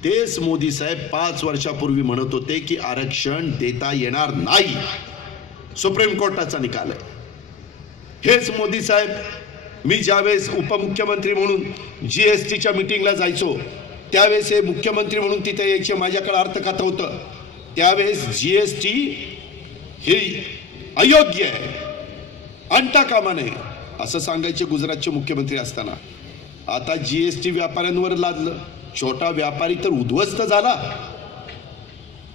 तेच मोदी साहेब 5 वर्षापूर्वी म्हणत होते की आरक्षण देता येणार नाही, सुप्रीम कोर्टाचा निकाल आहे. हेच मोदी साहेब, मी ज्यावेळेस उपमुख्यमंत्री म्हणून GSTच्या मीटिंगला जायचो त्यावेळेस हे मुख्यमंत्री म्हणून तिथे यायचे, माझ्याकडे अर्थखातं होतं. त्यावेळेस GST हे अयोग्य आहे, आणता कामा नये असं सांगायचे गुजरातचे मुख्यमंत्री असताना. आता GST व्यापाऱ्यांवर लादलं. छोटा व्यापारी तर उद्ध्वस्त झाला.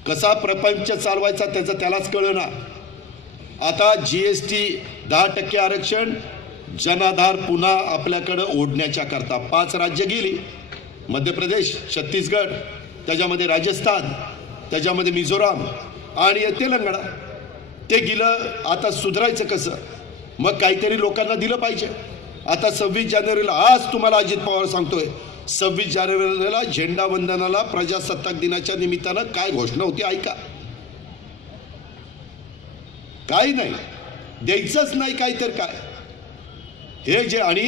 कसा प्रपंच चालवायचा त्याचं त्यालाच कळेना. आता GST 10% आरक्षण, जनाधार पुन्हा आपल्याकडे ओढण्याच्या करता 5 राज्य गेली, मध्य प्रदेश, छत्तीसगड, त्याच्यामध्ये राजस्थान, त्याच्यामध्ये मिझोराम आणि तेलंगणा. ते गेलं. आता सुधारायचं कसं? मग काहीतरी लोकांना दिलं पाहिजे. आता 26 जानेवारीला, आज तुम्हाला अजित पवार सांगतोय, 26 जानेवारीला झेंडा वंदनाला प्रजासत्ताक दिनाच्या निमित्तानं काय घोषणा होती ऐका. काही नाही, द्यायचंच नाही काय तर काय. हे जे, आणि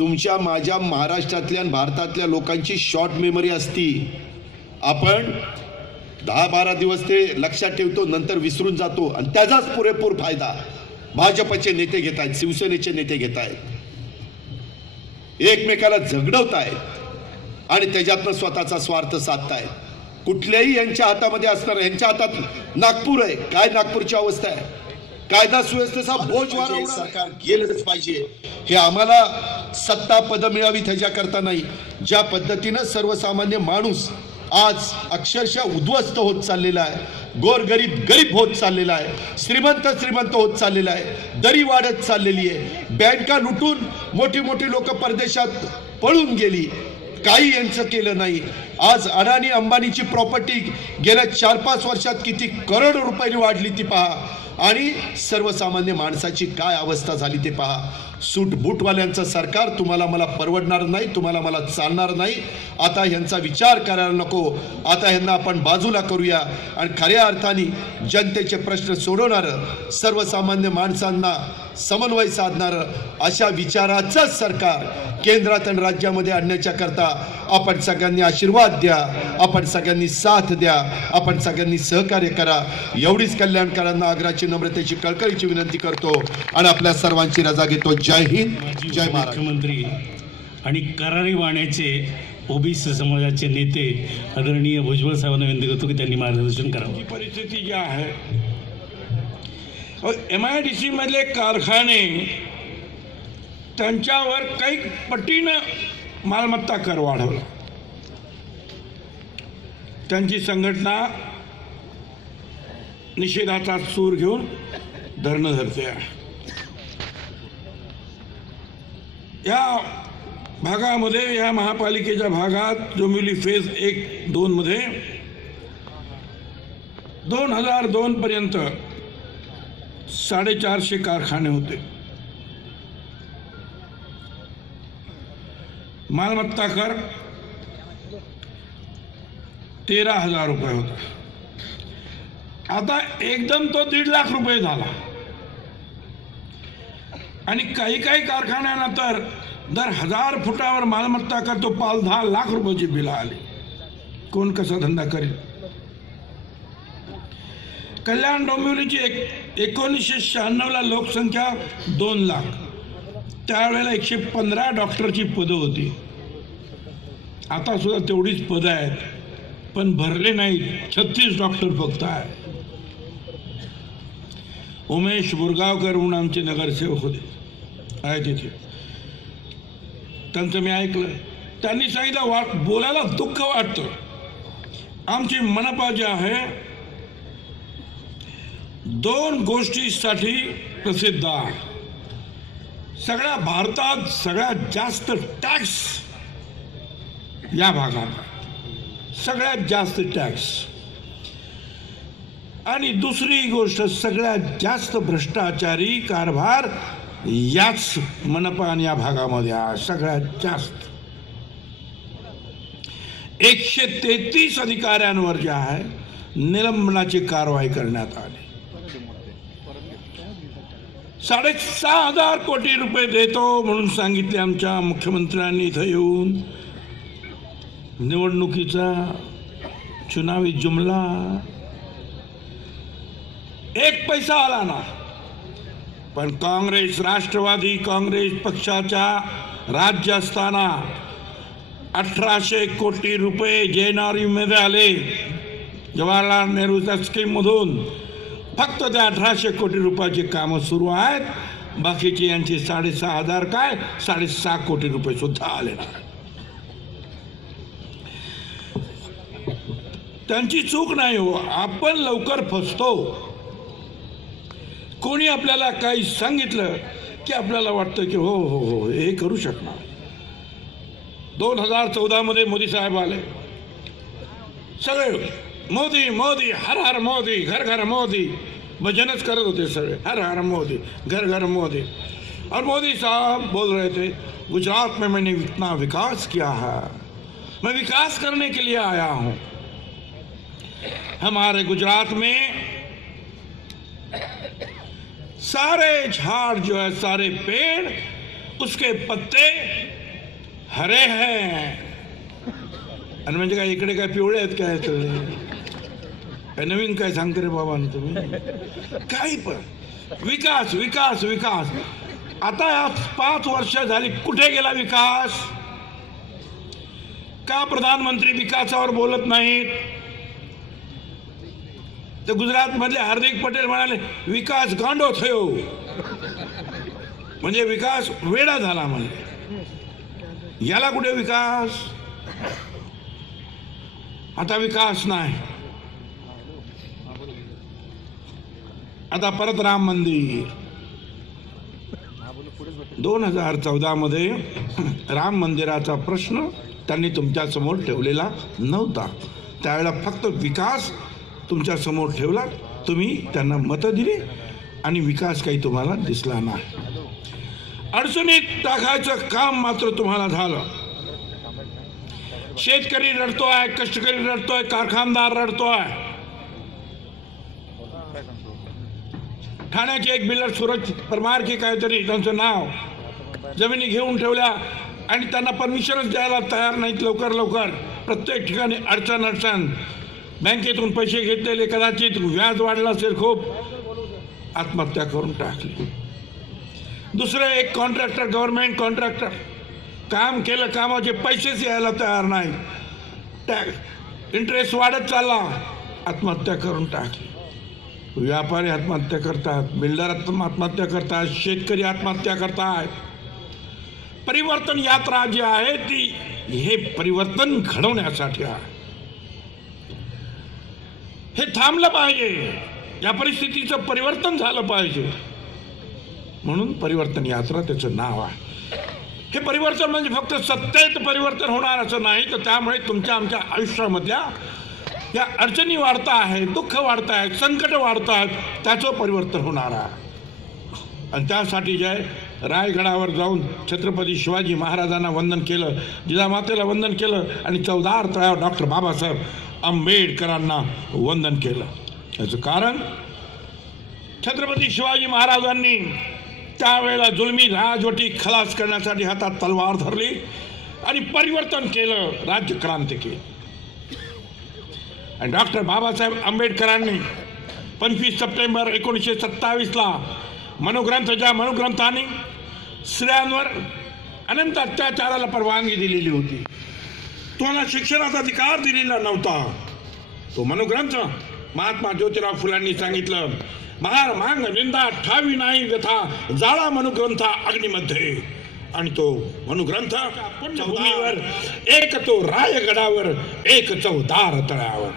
तुमच्या माझ्या महाराष्ट्रातल्या आणि भारतातल्या लोकांची शॉर्ट मेमरी असती. आपण 10-12 दिवस ते लक्षात ठेवतो, नंतर विसरून जातो आणि त्याचाच पुरेपूर फायदा भाजपचे नेते घेत आहेत, शिवसेनेचे नेते घेत आहेत, एकमेकाला झगडवत आहेत आणि त्याच्यातनं स्वतःचा स्वार्थ साधतायत. कुठल्याही यांच्या हातामध्ये असणार, यांच्या हातात नागपूर आहे. काय नागपूरची अवस्था आहे? कायदा सुव्यवस्थेचा बोज वाढवणं सरकार गेलंच पाहिजे. हे आम्हाला सत्ता पद मिळावी त्याच्याकरता नाही. ज्या पद्धतीनं सर्वसामान्य माणूस आज अक्षरशः उद्ध्वस्त होत चाललेला आहे, गोरगरीब गरीब होत चाललेला आहे, श्रीमंत होत चाललेला आहे, दरी वाढत चाललेली आहे, बँका लुटून मोठी मोठी लोक परदेशात पळून गेली, काही यांचं केलं नाही. आज अडाणी अंबानीची प्रॉपर्टी गेल्या 4-5 वर्षात किती करोड रुपयांनी वाढली ती पहा, आणि सर्वसामान्य माणसाची काय अवस्था झाली ते पहा. सूट बूटवाल्यांचं सरकार तुम्हाला मला परवडणार नाही, तुम्हाला मला चालणार नाही. आता यांचा विचार करायला नको. आता यांना आपण बाजूला करूया आणि खऱ्या अर्थाने जनतेचे प्रश्न सोडवणारं, सर्वसामान्य माणसांना समन्वय साधणारं अशा विचाराचं सरकार केंद्रात आणि राज्यामध्ये आणण्याच्या करता आपण सगळ्यांनी आशीर्वाद द्या, आपण सगळ्यांनी साथ द्या, आपण सगळ्यांनी सहकार्य करा. एवढीच कल्याणकारांना आग्रहाची नम्रतेची कळकळीची विनंती करतो आणि आपल्या सर्वांची रजा घेतो. जय हिंद, जय महाराष्ट्र. मुख्यमंत्री आणि करारी वाण्याचे ओबीसी समाजाचे नेते आदरणीय भुजबळ साहेबांना विनंती करतो की त्यांनी मार्गदर्शन करावं. ही परिस्थिती जी आहे, MIDC मधले कारखाने त्यांच्यावर काही पटीनं मालमत्ता कर वाढवला. त्यांची संघटना निषेधाचा सूर घेऊन धरणं धरते आहे. या भागामध्ये, या महापालिकेच्या भागात डोंबिवली फेज 1-2 मध्ये 2002 पर्यंत 450 कारखाने होते. मालमत्ता कर 13,000 रुपये होता. आता एकदम तो 1.5 लाख रुपये झाला आणि काही कारखान्यांना तर दर 1000 फुटावर मालमत्ता कर तो 5-10 लाख रुपयाची बिलं आली. कोण कसा धंदा करेल? कल्याण डोंबिवलीची 1996ला लोकसंख्या 2 लाख. त्यावेळेला 115 डॉक्टरची पदं होती. आता सुद्धा तेवढीच पदं आहेत, पण भरले नाहीत. 36 डॉक्टर फक्त आहेत. उमेश बुरगावकर म्हणून आमचे नगरसेवक होते, आहे तिथे. त्यांचं मी ऐकलं. त्यांनी सांगितलं, बोलायला दुःख वाटतं. आमची मनपा जी आहे 2 गोष्टीसाठी प्रसिद्ध आहे. सगळ्या भारतात सगळ्यात जास्त टॅक्स या भागात, सगळ्यात जास्त टॅक्स. आणि दुसरी गोष्ट, सगळ्यात जास्त भ्रष्टाचारी कारभार याच मनपा आणि या भागामध्ये आहे. सगळ्यात जास्त 133 अधिकाऱ्यांवर जे आहे निलंबनाची कारवाई करण्यात आली. 6,500 कोटी रुपये देतो म्हणून सांगितले आमच्या मुख्यमंत्र्यांनी इथं येऊन. निवडणुकीचा चुनावी जुमला, 1 पैसा आला ना. पण काँग्रेस, राष्ट्रवादी काँग्रेस पक्षाच्या राज्य असताना 1800 कोटी रुपये JNRU आले, जवाहरलाल नेहरूच्या स्कीममधून. फक्त त्या 1800 कोटी रुपयाची कामं सुरू आहेत. बाकीची यांची 6,500 काय 6.5 कोटी रुपये सुद्धा आले नाही. त्यांची चूक नाही हो, आपण लवकर फसतो. कोणी आपल्याला काही सांगितलं की आपल्याला वाटतं की हो हो हो हे करू शकणार. 2014 मध्ये मोदी साहेब आले, सगळे मोदी मोदी हर हर मोदी, घर घर मोदी भजनच करत होते सगळे. हर हर मोदी, घर घर मोदी. और मोदी साहब बोल रहे थे, गुजरात में मैंने इतना विकास किया है, मैं विकास करने के लिए आया हूं. हमारे गुजरात में सारे झाड़ जो है, सारे पेड़, उसके पत्ते हरे हैं आणि म्हणजे काय इकडे काय पिवळे आहेत काय काय नवीन काय सांगते रे बाबा तुम्ही काही पण विकास विकास विकास. आता या 5 वर्ष झाली कुठे गेला विकास? का प्रधानमंत्री विकासावर बोलत नाहीत? तर गुजरात मधले हार्दिक पटेल म्हणाले विकास गांडो थयो, म्हणजे विकास वेडा झाला म्हणजे. याला कुठे विकास? आता विकास नाही. आता परत राम मंदिर. 2014 मध्ये राम मंदिराचा प्रश्न त्यांनी तुमच्या समोर ठेवलेला नव्हता. त्यावेळेला फक्त विकास तुमच्या समोर ठेवला, तुम्ही त्यांना मतं दिली आणि विकास काही तुम्हाला दिसला नाही. अडचणीत टाकायचं काम मात्र तुम्हाला झालं. शेतकरी रडतोय, कष्टकरी रडतोय, कारखानदार रडतोय. ठाण्याचे एक बिल्डर सूरज परमार की काहीतरी त्यांचं नाव, जमिनी घेऊन ठेवल्या आणि त्यांना परमिशनच द्यायला तयार नाहीत. लवकर प्रत्येक ठिकाणी अडचण. बँकेतून पैसे घेतलेले, कदाचित व्याज वाढलं असेल खूप, आत्महत्या करून टाकली. दुसरे एक कॉन्ट्रॅक्टर, गव्हर्नमेंट कॉन्ट्रॅक्टर, काम केलं, कामाचे पैसेच यायला तयार नाही, इंटरेस्ट वाढत चालला, आत्महत्या करून टाकली. व्यापारी आत्महत्या करतात, बिल्डर आत्महत्या करतात, शेतकरी आत्महत्या करतात. परिवर्तन यात्रा जी आहे ती हे परिवर्तन घडवण्यासाठी आहे. हे थांबलं पाहिजे, या परिस्थितीचं परिवर्तन झालं पाहिजे, म्हणून परिवर्तन यात्रा त्याचं नाव आहे. हे परिवर्तन म्हणजे फक्त सत्तेत परिवर्तन होणार असं नाही, तर त्यामुळे तुमच्या आमच्या आयुष्यामधल्या या अडचणी वाढता आहेत, दुःख वाढत आहेत, संकट वाढत आहेत, त्याचं परिवर्तन होणार आहे. आणि त्यासाठी जय रायगडावर जाऊन छत्रपती शिवाजी महाराजांना वंदन केलं, जिजामातेला वंदन केलं आणि चौदार तळ्यावर डॉक्टर बाबासाहेब आंबेडकरांना वंदन केलं. याचं कारण छत्रपती शिवाजी महाराजांनी त्यावेळेला जुलमी राजवटी खलास करण्यासाठी हातात तलवार धरली आणि परिवर्तन केलं, राज्यक्रांती केली. आणि डॉक्टर बाबासाहेब आंबेडकरांनी 25 सप्टेंबर 1927 मनोग्रंथ, मनोग्रंथाने स्त्रियांवर अनंत अत्याचाराला परवानगी दिलेली होती, तुम्हाला शिक्षणाचा अधिकार दिलेला नव्हता. तो मनोग्रंथ महात्मा ज्योतिराव फुलांनी सांगितलं, महार मांग निंदा ठावी नाही व्यथा, जाळा मनोग्रंथ अग्नीमध्ये. आणि तो मनोग्रंथ पुण्यभूमीवर, एक तो रायगडावर, एक चौदार तळ्यावर.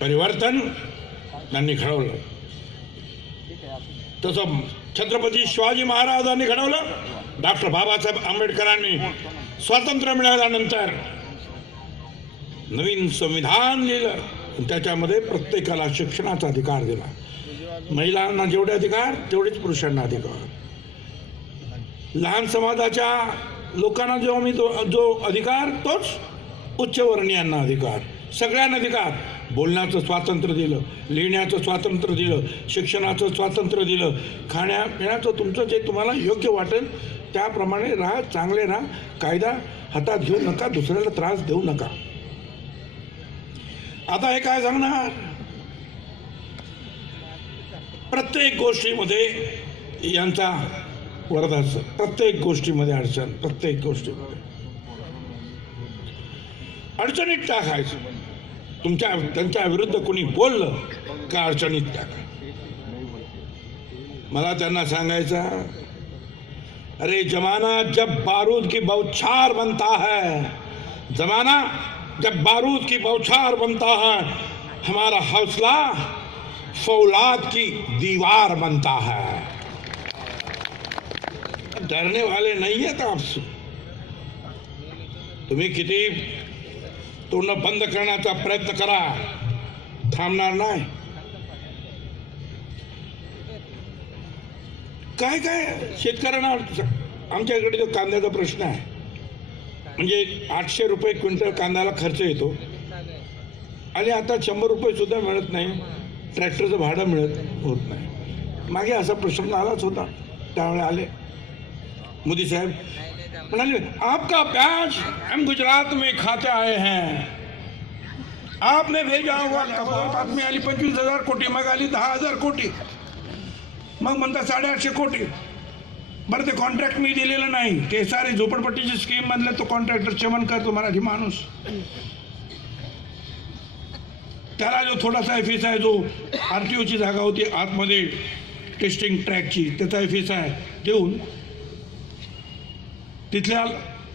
परिवर्तन त्यांनी घडवलं. तसं छत्रपती शिवाजी महाराजांनी घडवलं. डॉक्टर बाबासाहेब आंबेडकरांनी स्वातंत्र्य मिळाल्यानंतर नवीन संविधान लिहिलं, त्याच्यामध्ये प्रत्येकाला शिक्षणाचा अधिकार दिला. महिलांना जेवढे अधिकार तेवढेच पुरुषांना अधिकार. लहान समाजाच्या लोकांना जो अधिकार तोच उच्चवर्णीयांना अधिकार. सगळ्यांना अधिकार. बोलण्याचं स्वातंत्र्य दिलं, लिहिण्याचं स्वातंत्र्य दिलं, शिक्षणाचं स्वातंत्र्य दिलं, खाण्यापिण्याचं तुमचं जे तुम्हाला योग्य वाटेल त्याप्रमाणे राहा, चांगले राहा, कायदा हातात घेऊ नका, दुसऱ्याला त्रास देऊ नका. आता हे काय सांगणार? प्रत्येक गोष्टीमध्ये यांचा वरदास, प्रत्येक गोष्टीमध्ये अडचण, प्रत्येक गोष्टीमध्ये अडचणीत टाकायचं. त्यांच्या विरुद्ध कोणी बोललं का अडचणीत टाका. मला त्यांना सांगायचा, अरे जमाना जब बारूद की बौछार बनता है, जमाना जब बारूद की बौछार बनता है, हमारा हौसला फौलाद की दीवार बनता है. डरने वाले नहीं है तो आपसे. तुम्ही किती तोंड बंद करण्याचा प्रयत्न करा, थांबणार नाही. काय शेतकऱ्यांना आमच्या इकडे जो कांद्याचा प्रश्न आहे, म्हणजे 800 रुपये क्विंटल कांद्याला खर्च येतो आणि आता 100 रुपये सुद्धा मिळत नाही, ट्रॅक्टरचं भाडं होत नाही. मागे असा प्रश्न आलाच होता, त्यावेळेला आले मोदी साहब म्हणाले आपका प्याज हम गुजरात में खाते आए हैं, आपने भेजा हुआ बातमी आली 25,000 कोटी, मग आली 10,000 कोटी, मग म्हणता 850 कोटी. बरं ते कॉन्ट्रॅक्ट मी दिलेलं नाही, ते सारी झोपडपट्टीची स्कीम मधले तो कॉन्ट्रॅक्टर चमन करतो मराठी माणूस, त्याला जो थोडासा FSI जो RTOची जागा होती आतमध्ये टेस्टिंग ट्रॅकची, त्याचा FSI देऊन तिथल्या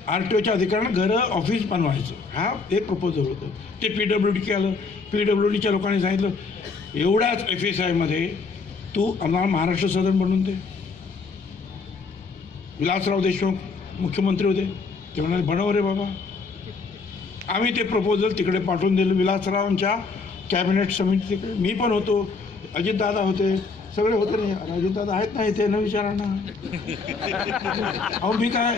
RTOच्या अधिकाऱ्यांना घरं ऑफिस बनवायचं, हा एक प्रपोजल होतं. ते PWD केलं. PWDच्या लोकांनी सांगितलं एवढ्याच FSI मध्ये तू आम्हाला महाराष्ट्र सदन बनवून दे. विलासराव देशमुख मुख्यमंत्री होते, ते म्हणाले बनव रे बाबा. आम्ही ते प्रपोजल तिकडे पाठवून दिलं विलासरावांच्या कॅबिनेट समिती तिकडे. मी पण होतो, अजितदादा होते, सगळे होते. नाही अजितदादा आहेत नाही ते न विचारा ना. अहो मी काय,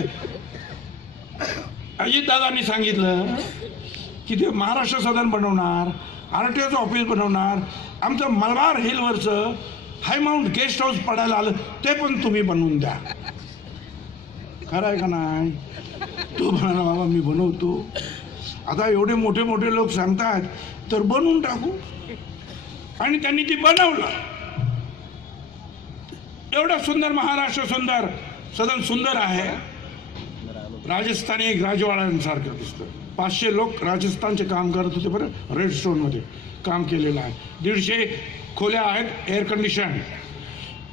अजितदादांनी सांगितलं की ते महाराष्ट्र सदन बनवणार, RTOचं ऑफिस बनवणार, आमचं मलबार हिलवरचं हाय माउंट गेस्ट हाऊस पडायला आलं ते पण तुम्ही बनवून द्या. खरं आहे का नाही? तो म्हणाला बाबा मी बनवतो. आता एवढे मोठे मोठे लोक सांगतात तर बनवून टाकू, आणि त्यांनी ती बनवलं. एवढं सुंदर महाराष्ट्र सुंदर सदन सुंदर आहे, राजस्थानी एक राजवाड्यांसारखं दिसतं. 500 लोक राजस्थानचे काम करत होते बरं, रेड स्टोनमध्ये काम केलेलं आहे. 150 खोल्या आहेत एअर कंडिशन,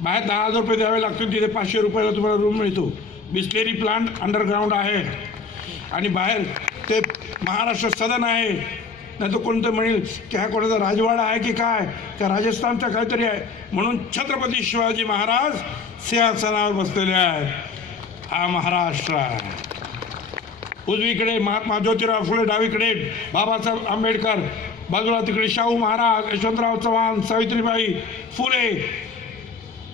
बाहेर 10,000 रुपये द्यावे लागतील, तिथे 500 रुपयाला तुम्हाला रूम मिळतो. बिस्लेरी प्लांट अंडरग्राऊंड आहे, आणि बाहेर ते महाराष्ट्र सदन आहे. नाही तर कोणतं म्हणेल की हा कोणाचा राजवाडा आहे की काय, त्या राजस्थानचा काहीतरी आहे. म्हणून छत्रपती शिवाजी महाराज सिंहासनावर बसलेले आहेत. हा महाराष्ट्र आहे. उजवीकडे महात्मा ज्योतिराव फुले, डावीकडे बाबासाहेब आंबेडकर, बाजूला तिकडे शाहू महाराज, यशवंतराव चव्हाण, सावित्रीबाई फुले,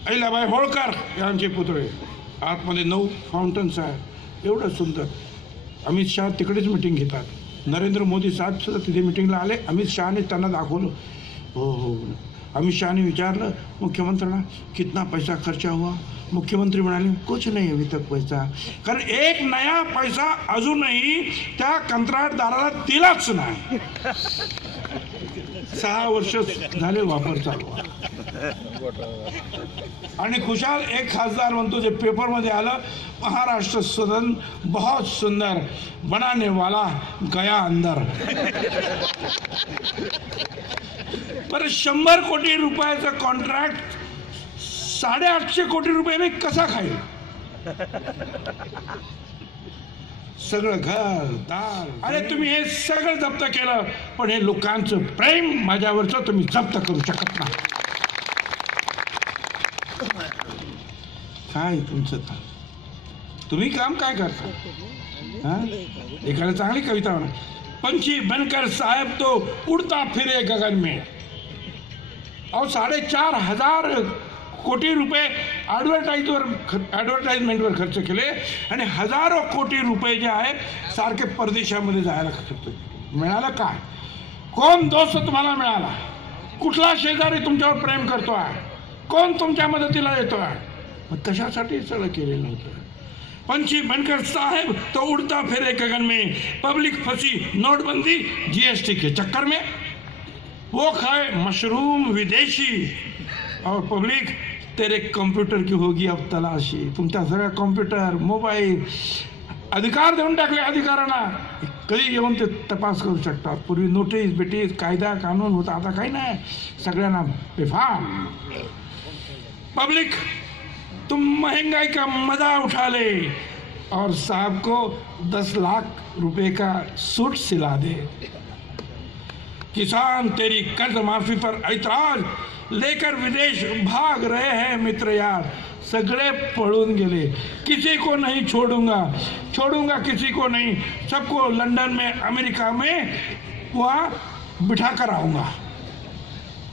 अहिल्याबाई होळकर यांचे पुतळे. आतमध्ये 9 फाउंटन्स आहेत. एवढं सुंदर. अमित शहा तिकडेच मिटिंग घेतात. नरेंद्र मोदी साहेब सुद्धा तिथे मिटिंगला आले. अमित शहाने त्यांना दाखवलं. हो, अमित शहाने विचारलं मुख्यमंत्र्यांना कितना पैसा खर्चा हुआ. मुख्यमंत्री म्हणाले कुछ नहीं अभी तक पैसा, कारण एक नया पैसा अजूनही त्या कंत्राटदाराला दिलाच नाही. 6 वर्ष झाले वापर चालू. आणि खुशाल एक खासदार म्हणतो, जे पेपरमध्ये आलं, महाराष्ट्र सदन बहुत सुंदर बनाने वाला गया अंदर. पर 100 कोटी रुपयाचं कॉन्ट्रॅक्ट 850 कोटी रुपयाने कसा खाईल. सगळं घर दार, अरे तुम्ही हे सगळं जप्त केलं, पण हे लोकांचं प्रेम माझ्यावरचं तुम्ही जप्त करू शकत नाही. काय तुमचं काम, तुम्ही काम काय करता. हा, एखादी चांगली कविता म्हणा, पंछी बनकर साहेब तो उडता फिरे गगन में. अहो 4,500 कोटी रुपये ॲडव्हर्टाइजमेंटवर खर्च केले, आणि हजारो कोटी रुपये जे आहेत सारखे परदेशामध्ये जायला खर्च मिळालं. काय कोण दोस्त तुम्हाला मिळाला, कुठला शेजारी तुमच्यावर प्रेम करतो आहे, कोण तुमच्या मदतीला येतो आहे. मग कशासाठी सगळं केलेलं होतं. पंछी बनकर साहेब तो उड़ता फिरे गगन में, पब्लिक फंसी नोटबंदी GST के चक्कर में, वो खाए मशरूम विदेशी, और पब्लिक तेरे कंप्यूटर की होगी अब तलाशी. तुमच्या सगळ्या कॉम्प्युटर मोबाईल अधिकार देऊन टाकले अधिकाऱ्यांना, कधी येऊन ते तपास करू शकतात. पूर्वी नोटीस बिटीस कायदा कानून होता, आता काही नाही, सगळ्यांना बेफाम. पब्लिक तुम महंगाई का मजा उठा ले और साहब को 10 लाख रुपए का सूट सिला दे. किसान तेरी कर्ज माफी पर ऐतराज लेकर विदेश भाग रहे हैं मित्र यार. सगळे पळून गेले. किसी को नहीं छोड़ूंगा किसी को नहीं, सबको लंदन में अमेरिका में वहाँ बिठा कर आऊँगा.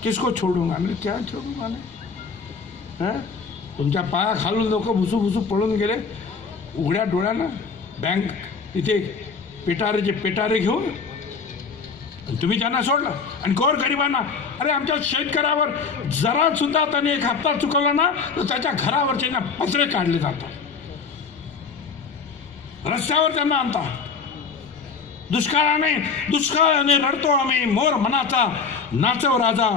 किसको छोड़ूंगा मैं, क्या छोड़ूंगा मैं. तुमच्या पाया खालून लोक भुसू पळून गेले उघड्या डोळ्यानं. बँक इथे पेटारे घेऊन तुम्ही त्यांना सोडलं, आणि गोरगरिबांना, अरे आमच्या शेतकऱ्यावर जरा सुद्धा त्याने एक हप्ता चुकवला ना तर त्याच्या घरावरचे ना पत्रे काढले जातात. रस्त्यावर त्यांना आणतात. दुष्काळाने रडतो आम्ही मोर मनाचा नाचव राजा.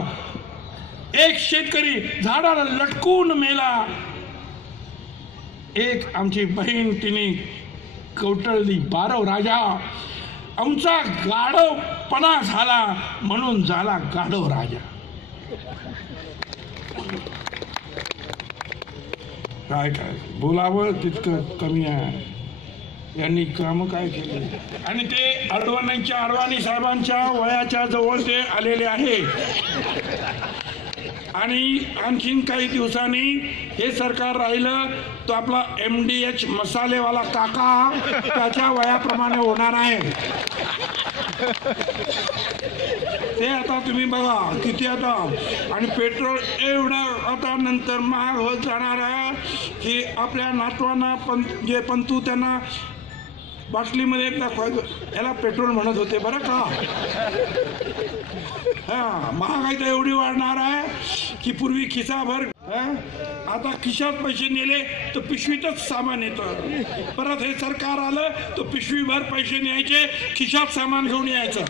एक शेतकरी झाडाला लटकून मेला, एक आमची बहीण तिने कौटळली बारव राजा. आमचा गाढवपणा झाला म्हणून झाला गाढव राजा. काय बोलावं तितकं कमी आहे. यांनी काम काय केले. आणि ते अडवाणी साहेबांच्या वयाच्या जवळ ते आलेले आहे. आणि आणखीन काही दिवसांनी हे सरकार राहिलं तो आपला MDH मसालेवाला काका त्याच्या वयाप्रमाणे होणार आहे. ते आता तुम्ही बघा किती आता. आणि पेट्रोल एवढं आता नंतर महाग होत जाणार आहे की आपल्या नातवांना जे पंतू त्यांना बाटलीमध्ये दाखवायचं याला पेट्रोल म्हणत होते बरं का. हा महागाई तर एवढी वाढणार आहे की पूर्वी खिसाभर आता खिशात पैसे नेले तर पिशवीतच सामान येतं. परत हे सरकार आलं तर पिशवीभर पैसे न्यायचे, खिशात सामान घेऊन यायचं.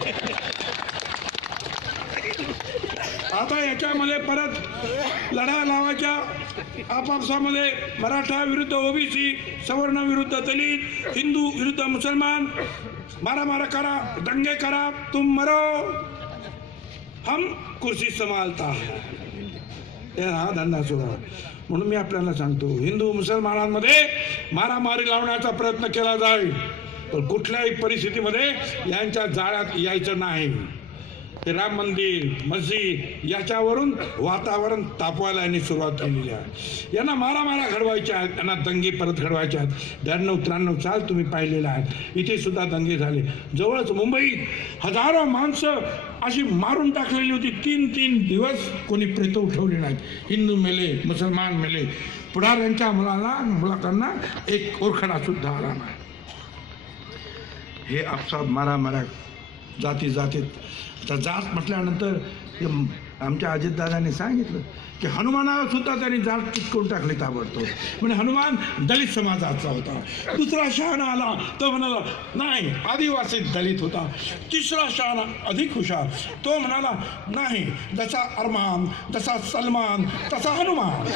आता याच्यामध्ये परत लढा लावायच्या आपापसामध्ये. मराठा विरुद्ध OBC, सवर्ण विरुद्ध दलित, हिंदू विरुद्ध मुसलमान. मारा करा, दंगे करा, तुम मरो हम कुर्सी संभालता है. हा धंदा सुरू. म्हणून मी आपल्याला सांगतो हिंदू मुसलमानांमध्ये मारामारी लावण्याचा प्रयत्न केला जाईल पण कुठल्याही परिस्थितीमध्ये यांच्या जाळ्यात यायचं नाही. ते राम मंदिर मस्जिद याच्यावरून वातावरण तापवायला यांनी सुरुवात केलेली आहे. यांना मारा घडवायच्या आहेत, यांना दंगे परत घडवायचे आहेत. 92-93 साल तुम्ही पाहिलेलं आहे. इथे सुद्धा दंगे झाले. जवळच मुंबईत हजारो माणसं अशी मारून टाकलेली होती. 3 दिवस कोणी प्रेत उठवले नाहीत. हिंदू मेले, मुसलमान मेले. पुढाऱ्यांच्या मुलांना एक ओरखडा सुद्धा आला नाही. हे आपसात मारा जातीत. आता जात म्हटल्यानंतर आमच्या अजितदादांनी सांगितलं की हनुमानाला सुद्धा त्यांनी जात चिटकवून टाकली ताबडतोब. म्हणजे हनुमान दलित समाजाचा होता. दुसरा शहाणा आला तो म्हणाला नाही आदिवासी दलित होता. तिसरा शहाणा अधिक हुशार तो म्हणाला नाही जसा अरमान जसा सलमान तसा हनुमान.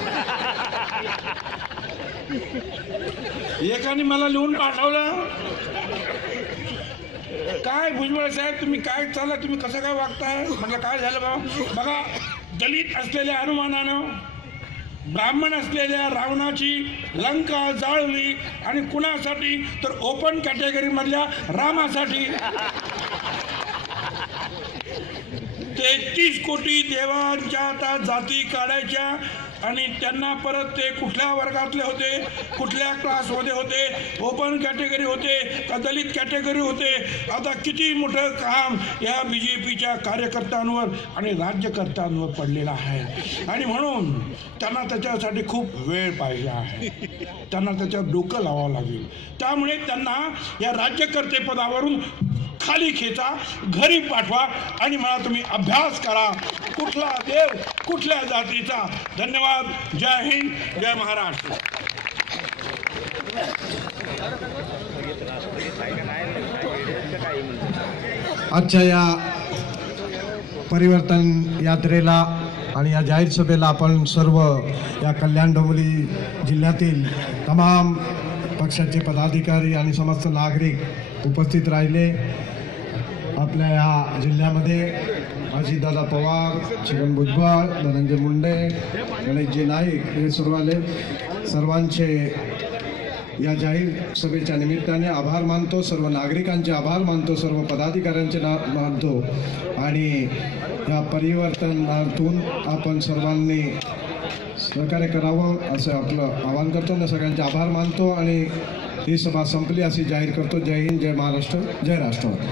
एकाने मला लिहून पाठवलं काय भुजबळ साहेब तुम्ही काय चालला तुम्ही कसं काय वागताय. म्हटलं काय झालं बघा दलित असलेल्या हनुमानानं ब्राह्मण असलेल्या रावणाची लंका जाळली आणि कुणासाठी तर ओपन कॅटेगरी मधल्या रामासाठी. 33 कोटी देवांच्या आता जाती काढायच्या आणि त्यांना परत ते कुठल्या वर्गातले होते, कुठल्या क्लासमध्ये होते, ओपन कॅटेगरी होते का दलित कॅटेगरी होते. आता किती मोठं काम या BJPच्या कार्यकर्त्यांवर आणि राज्यकर्त्यांवर पडलेलं आहे. आणि म्हणून त्यांना त्याच्यासाठी खूप वेळ पाहिजे आहे. त्यांना त्याच्यावर डोकं लावावं लागेल. त्यामुळे त्यांना या राज्यकर्तेपदावरून खाली खेचा, घरी पाठवा आणि मला तुम्ही अभ्यास करा कुठला देव कुठल्या जातीचा. धन्यवाद. जय हिंद, जय महाराष्ट्र. आजच्या या परिवर्तन यात्रेला आणि या जाहीर सभेला आपण सर्व या कल्याण डोंबिवली जिल्ह्यातील तमाम पक्षाचे पदाधिकारी आणि समस्त नागरिक उपस्थित राहिले. आपल्या या जिल्ह्यामध्ये अजितदादा पवार, छगन भुजबळ, धनंजय मुंडे, गणेशजी नाईक हे सर्व आले. सर्वांचे या जाहीर सभेच्या निमित्ताने आभार मानतो. सर्व नागरिकांचे आभार मानतो. सर्व पदाधिकाऱ्यांचे मानतो. आणि या परिवर्तनातून आपण सर्वांनी सहकार्य करावं असं आपलं आवाहन करतो. ना सगळ्यांचे आभार मानतो आणि ही सभा संपली अशी जाहीर करतो. जय हिंद, जय महाराष्ट्र, जय राष्ट्रवादी.